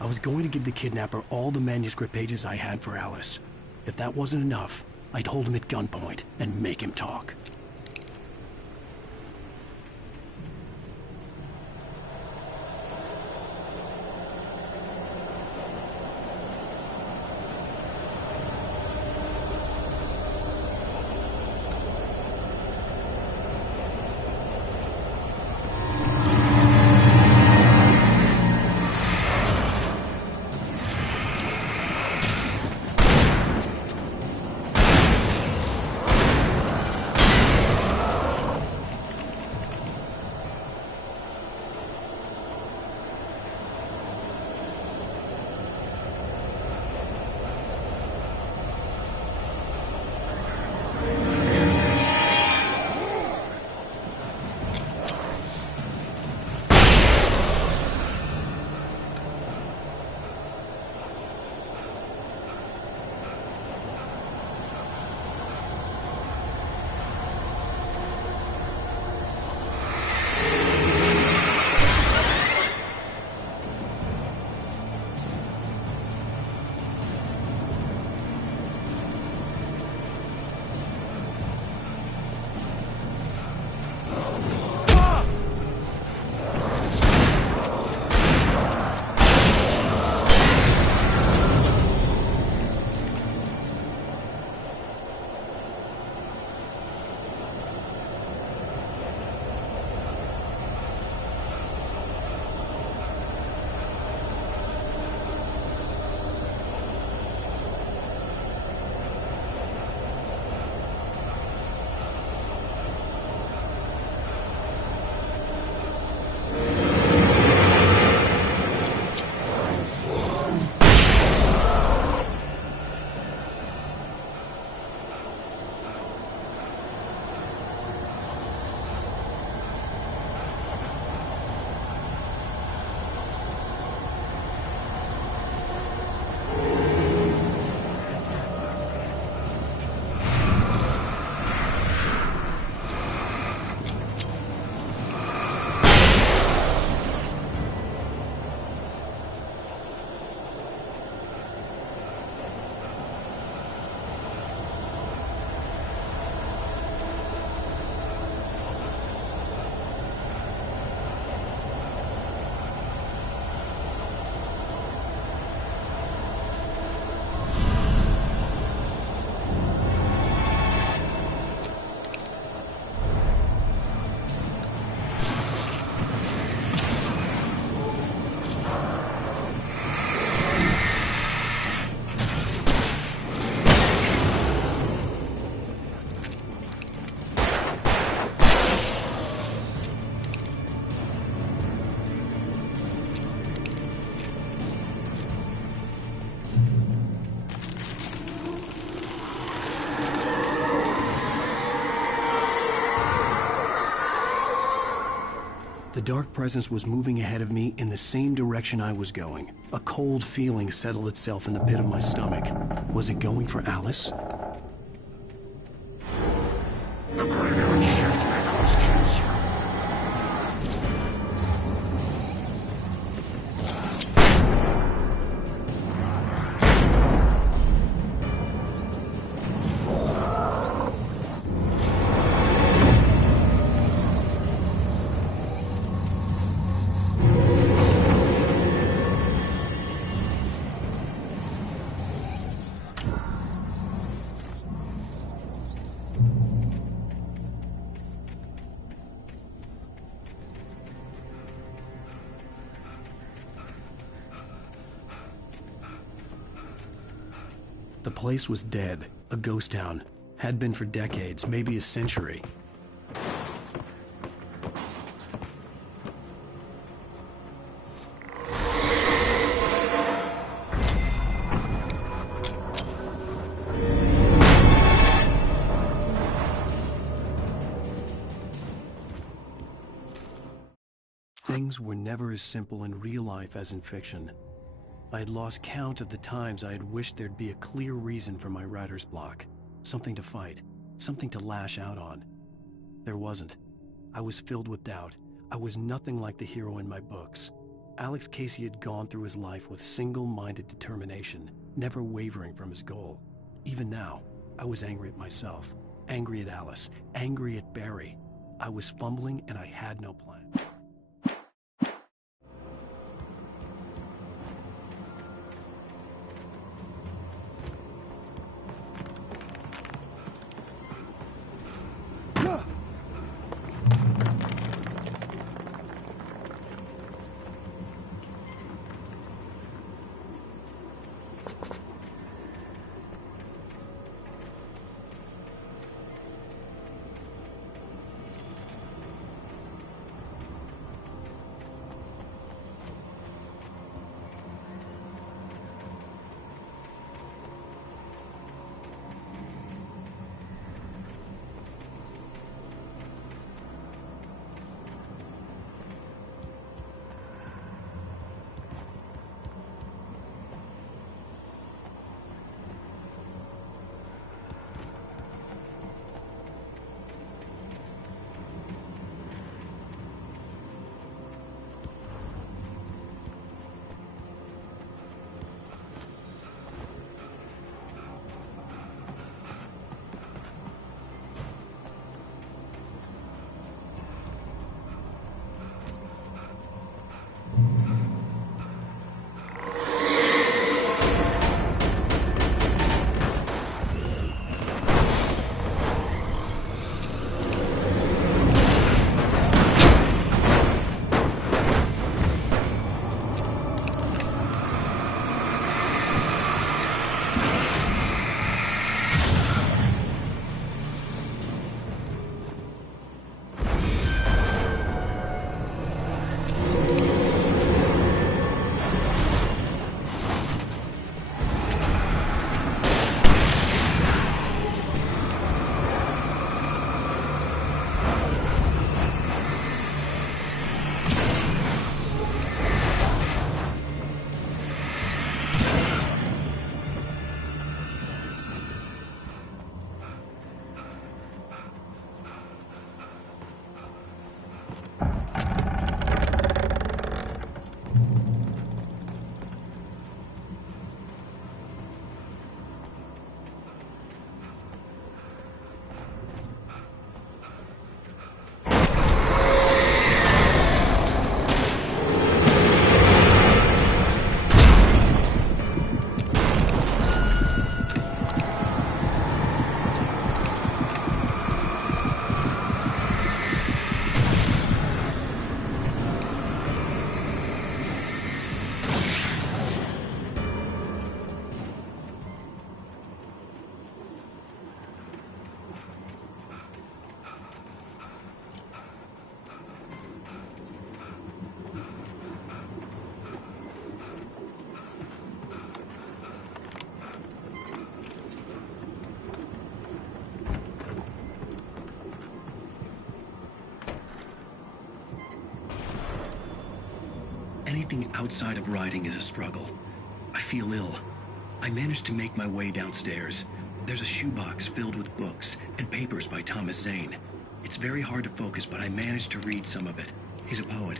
I was going to give the kidnapper all the manuscript pages I had for Alice. If that wasn't enough, I'd hold him at gunpoint and make him talk. The dark presence was moving ahead of me in the same direction I was going. A cold feeling settled itself in the pit of my stomach. Was it going for Alice? The graveyard shift may cause cancer. The place was dead, a ghost town. Had been for decades, maybe a century. Things were never as simple in real life as in fiction. I had lost count of the times I had wished there'd be a clear reason for my writer's block. Something to fight, something to lash out on. There wasn't. I was filled with doubt. I was nothing like the hero in my books. Alex Casey had gone through his life with single-minded determination, never wavering from his goal. Even now, I was angry at myself, angry at Alice, angry at Barry. I was fumbling and I had no plan. outside of writing is a struggle. I feel ill. I managed to make my way downstairs. There's a shoebox filled with books and papers by Thomas Zane. It's very hard to focus, but I managed to read some of it. He's a poet,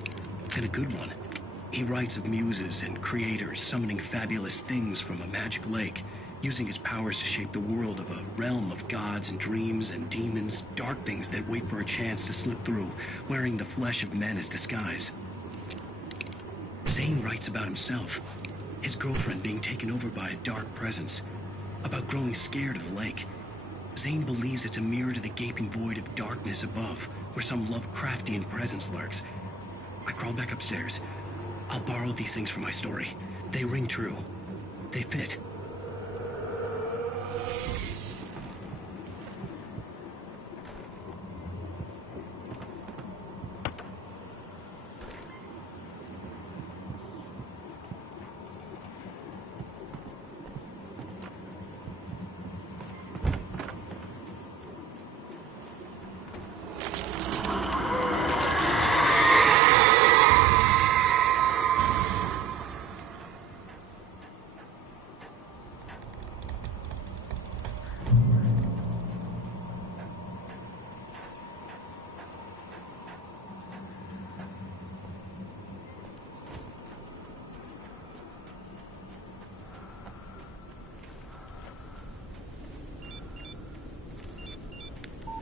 and a good one. He writes of muses and creators summoning fabulous things from a magic lake, using his powers to shape the world of a realm of gods and dreams and demons, dark things that wait for a chance to slip through, wearing the flesh of men as disguise. Zane writes about himself, his girlfriend being taken over by a dark presence, about growing scared of the lake. Zane believes it's a mirror to the gaping void of darkness above, where some Lovecraftian presence lurks. I crawl back upstairs. I'll borrow these things for my story. They ring true. They fit.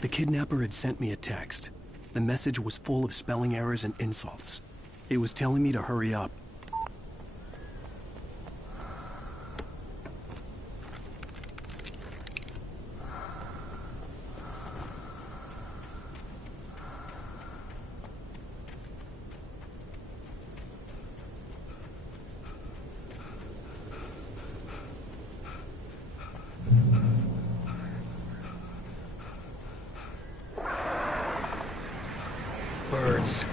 The kidnapper had sent me a text. The message was full of spelling errors and insults. It was telling me to hurry up. Birds.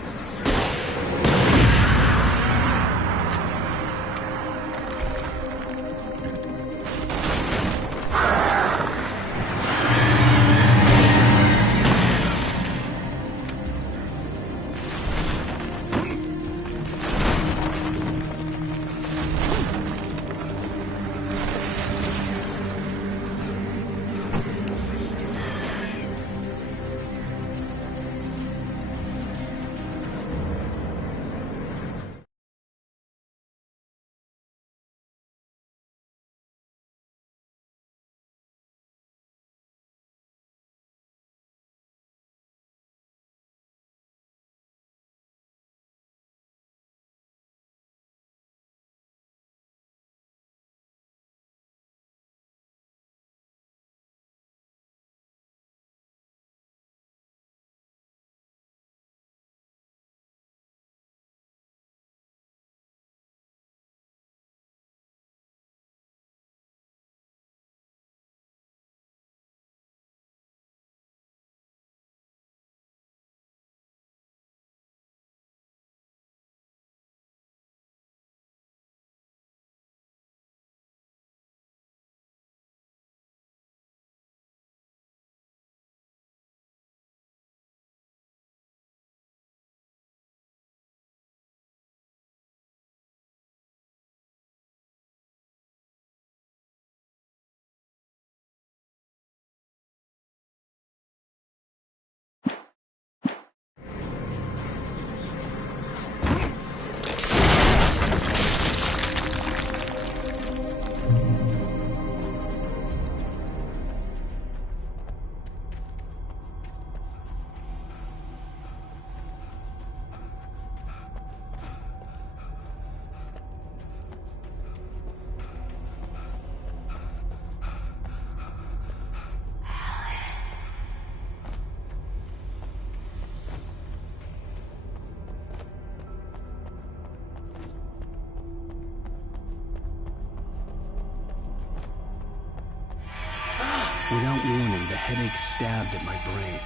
Without warning, the headache stabbed at my brain.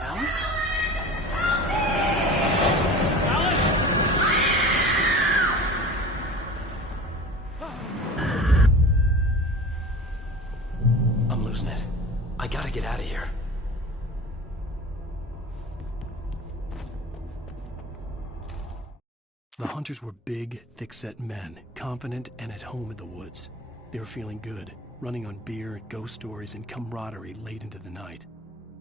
Alice? I gotta get out of here. The hunters were big, thick-set men, confident and at home in the woods. They were feeling good, running on beer, ghost stories, and camaraderie late into the night.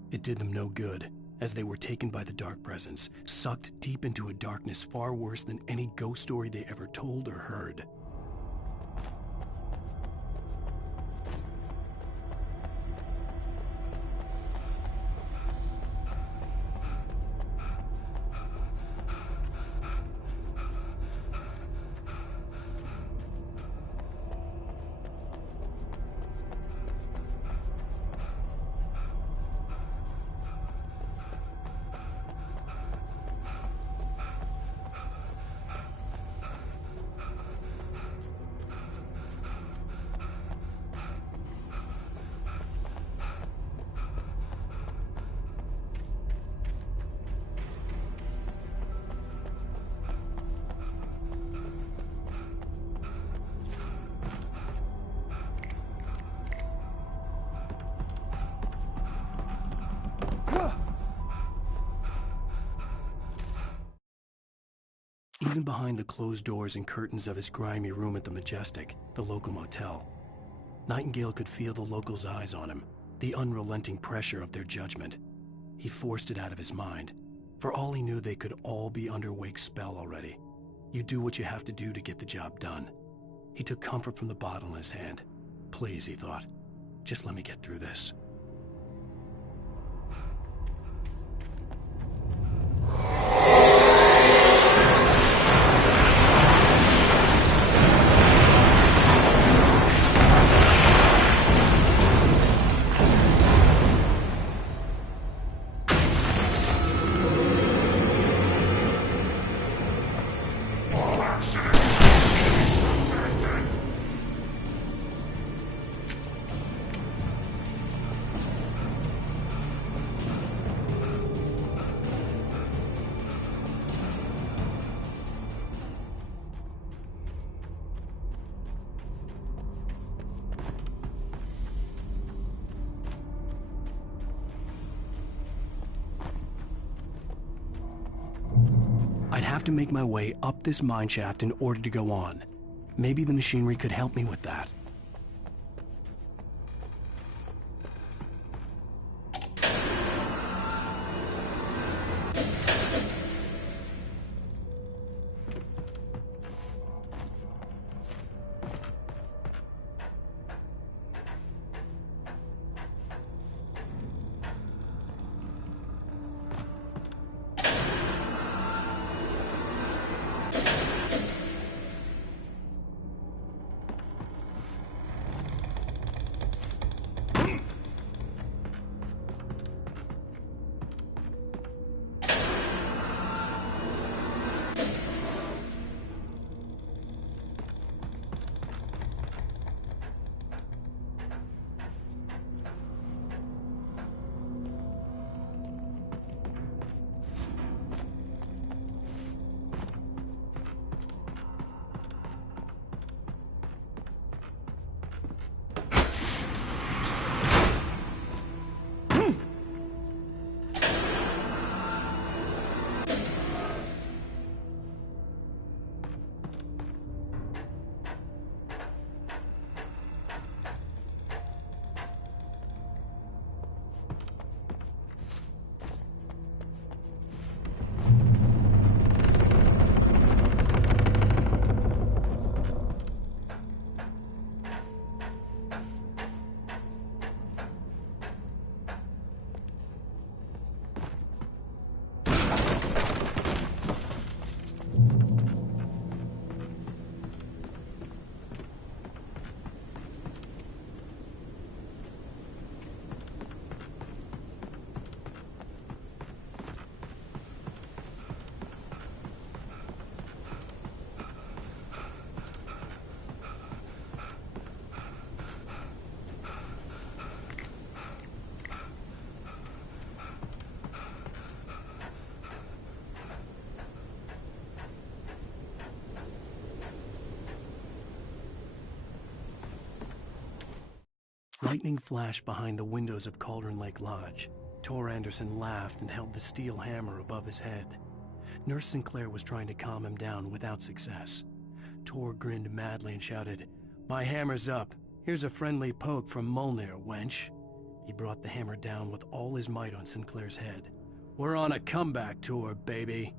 It did them no good, as they were taken by the dark presence, sucked deep into a darkness far worse than any ghost story they ever told or heard. Even behind the closed doors and curtains of his grimy room at the Majestic, the local motel, Nightingale could feel the locals' eyes on him, the unrelenting pressure of their judgment. He forced it out of his mind. For all he knew, they could all be under Wake's spell already. You do what you have to do to get the job done. He took comfort from the bottle in his hand. Please, he thought, just let me get through this. I'd have to make my way up this mine shaft in order to go on. Maybe the machinery could help me with that. Lightning flashed behind the windows of Cauldron Lake Lodge. Tor Anderson laughed and held the steel hammer above his head. Nurse Sinclair was trying to calm him down without success. Tor grinned madly and shouted, "My hammer's up. Here's a friendly poke from Molnir, wench." He brought the hammer down with all his might on Sinclair's head. "We're on a comeback tour, baby."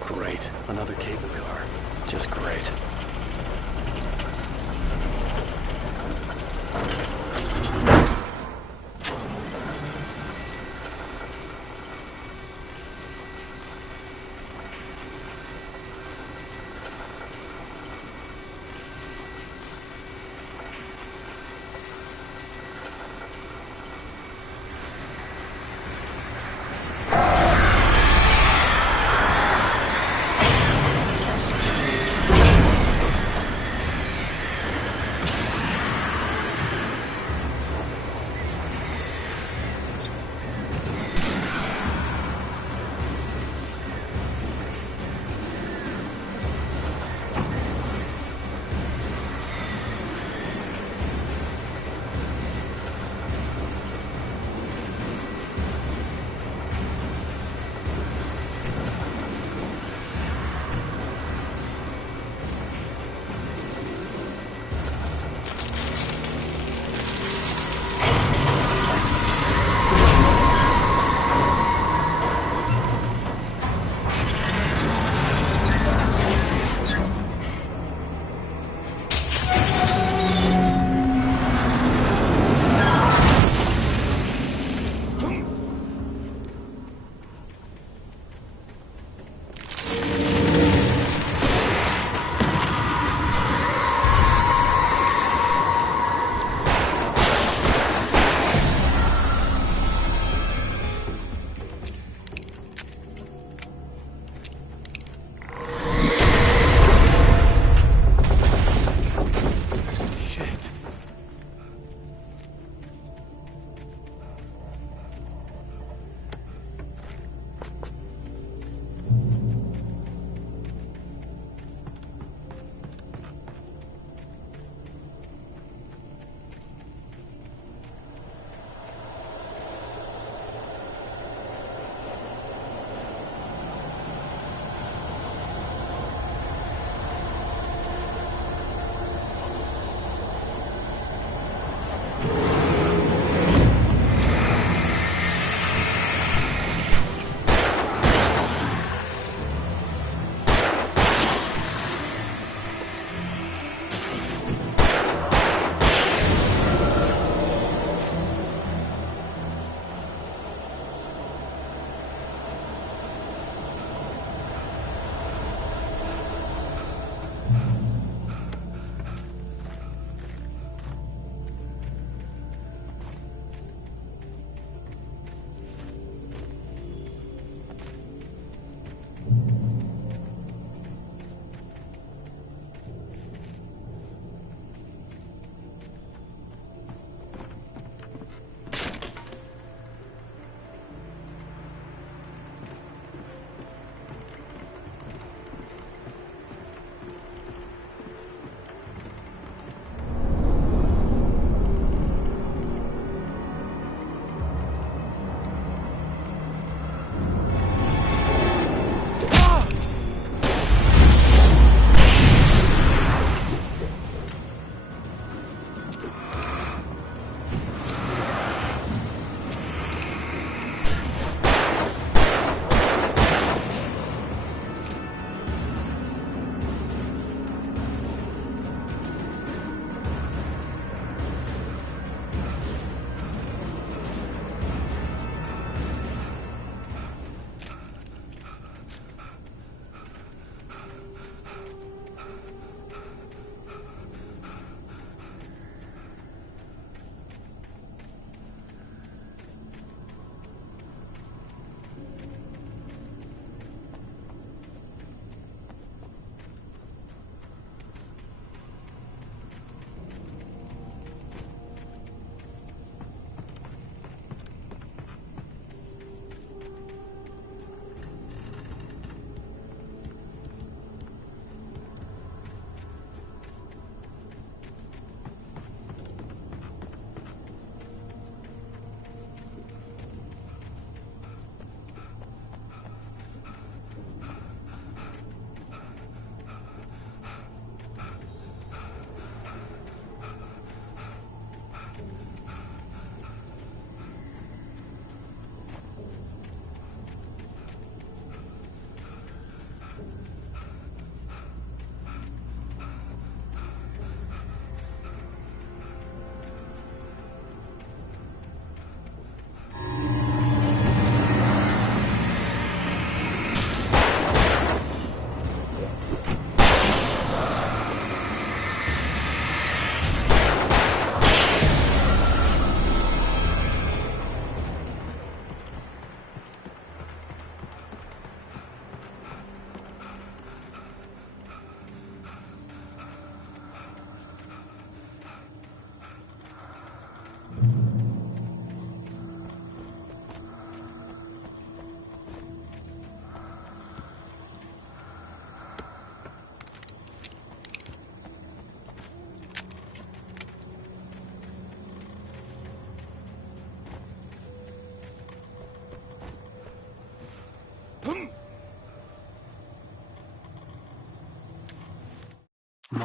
Great. Another cable car. Just great.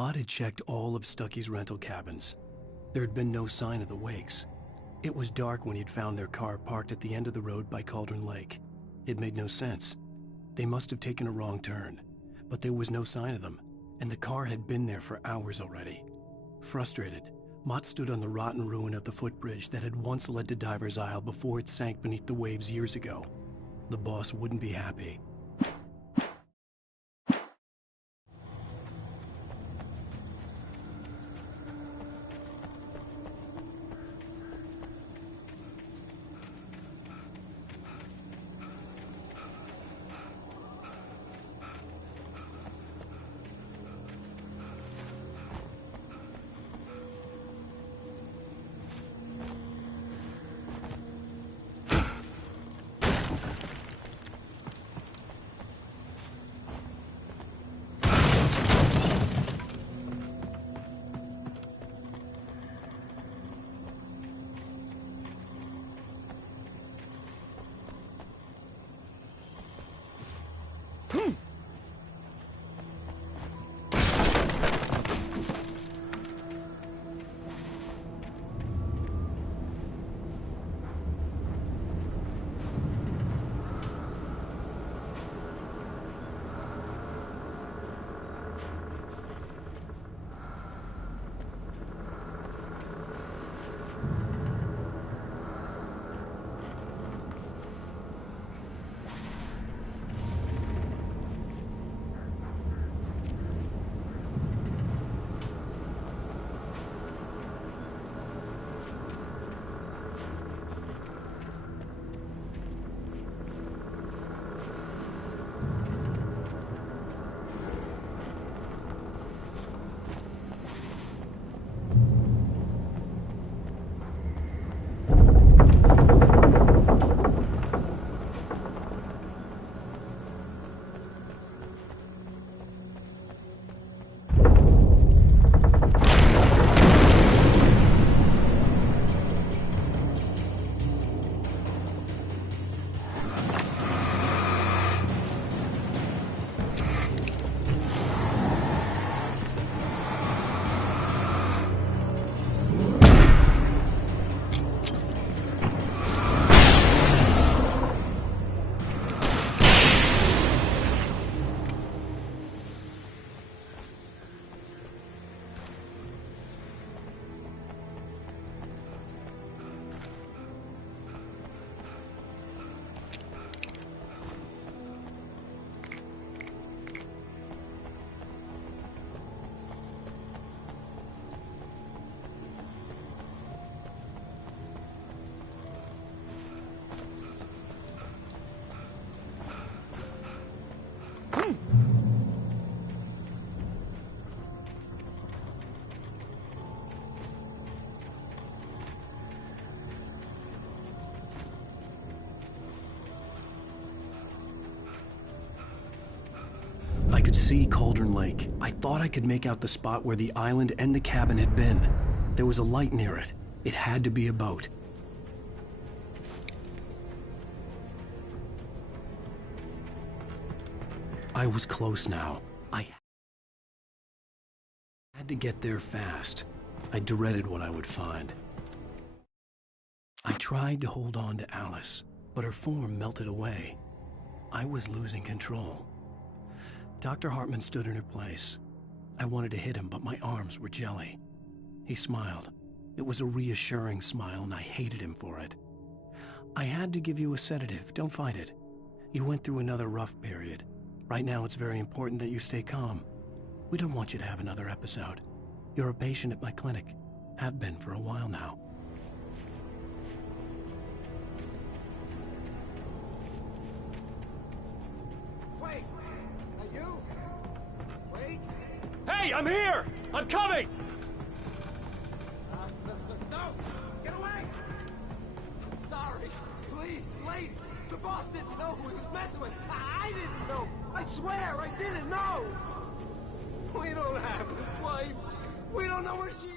Mott had checked all of Stucky's rental cabins. There had been no sign of the Wakes. It was dark when he'd found their car parked at the end of the road by Cauldron Lake. It made no sense. They must have taken a wrong turn, but there was no sign of them, and the car had been there for hours already. Frustrated, Mott stood on the rotten ruin of the footbridge that had once led to Diver's Isle before it sank beneath the waves years ago. The boss wouldn't be happy. I could see Cauldron Lake. I thought I could make out the spot where the island and the cabin had been. There was a light near it. It had to be a boat. I was close now. I had to get there fast. I dreaded what I would find. I tried to hold on to Alice, but her form melted away. I was losing control. Dr. Hartman stood in her place. I wanted to hit him, but my arms were jelly. He smiled. It was a reassuring smile, and I hated him for it. I had to give you a sedative. Don't fight it. You went through another rough period. Right now, it's very important that you stay calm. We don't want you to have another episode. You're a patient at my clinic. Have been for a while now. Wait! Are you? Wait! Hey, I'm here! I'm coming! No! Get away! I'm sorry. Please, lady. The boss didn't know who he was messing with. I didn't know. I swear, I didn't know. We don't have a wife. We don't know where she is.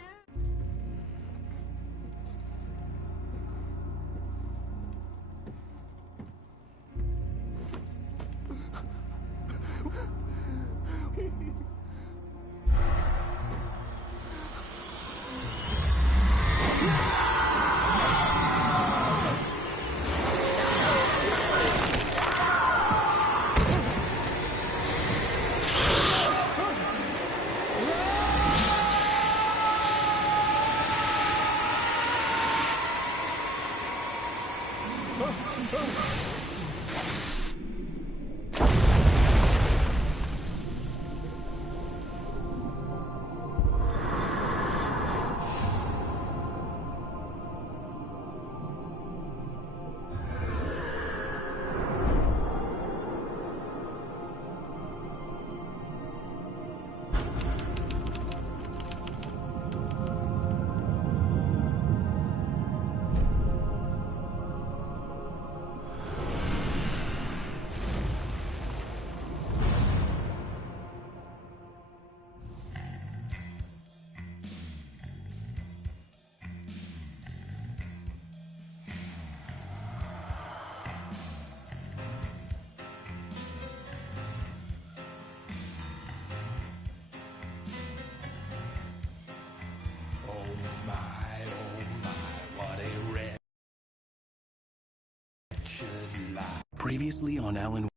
Previously on Alan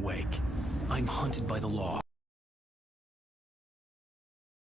Wake, I'm hunted by the law.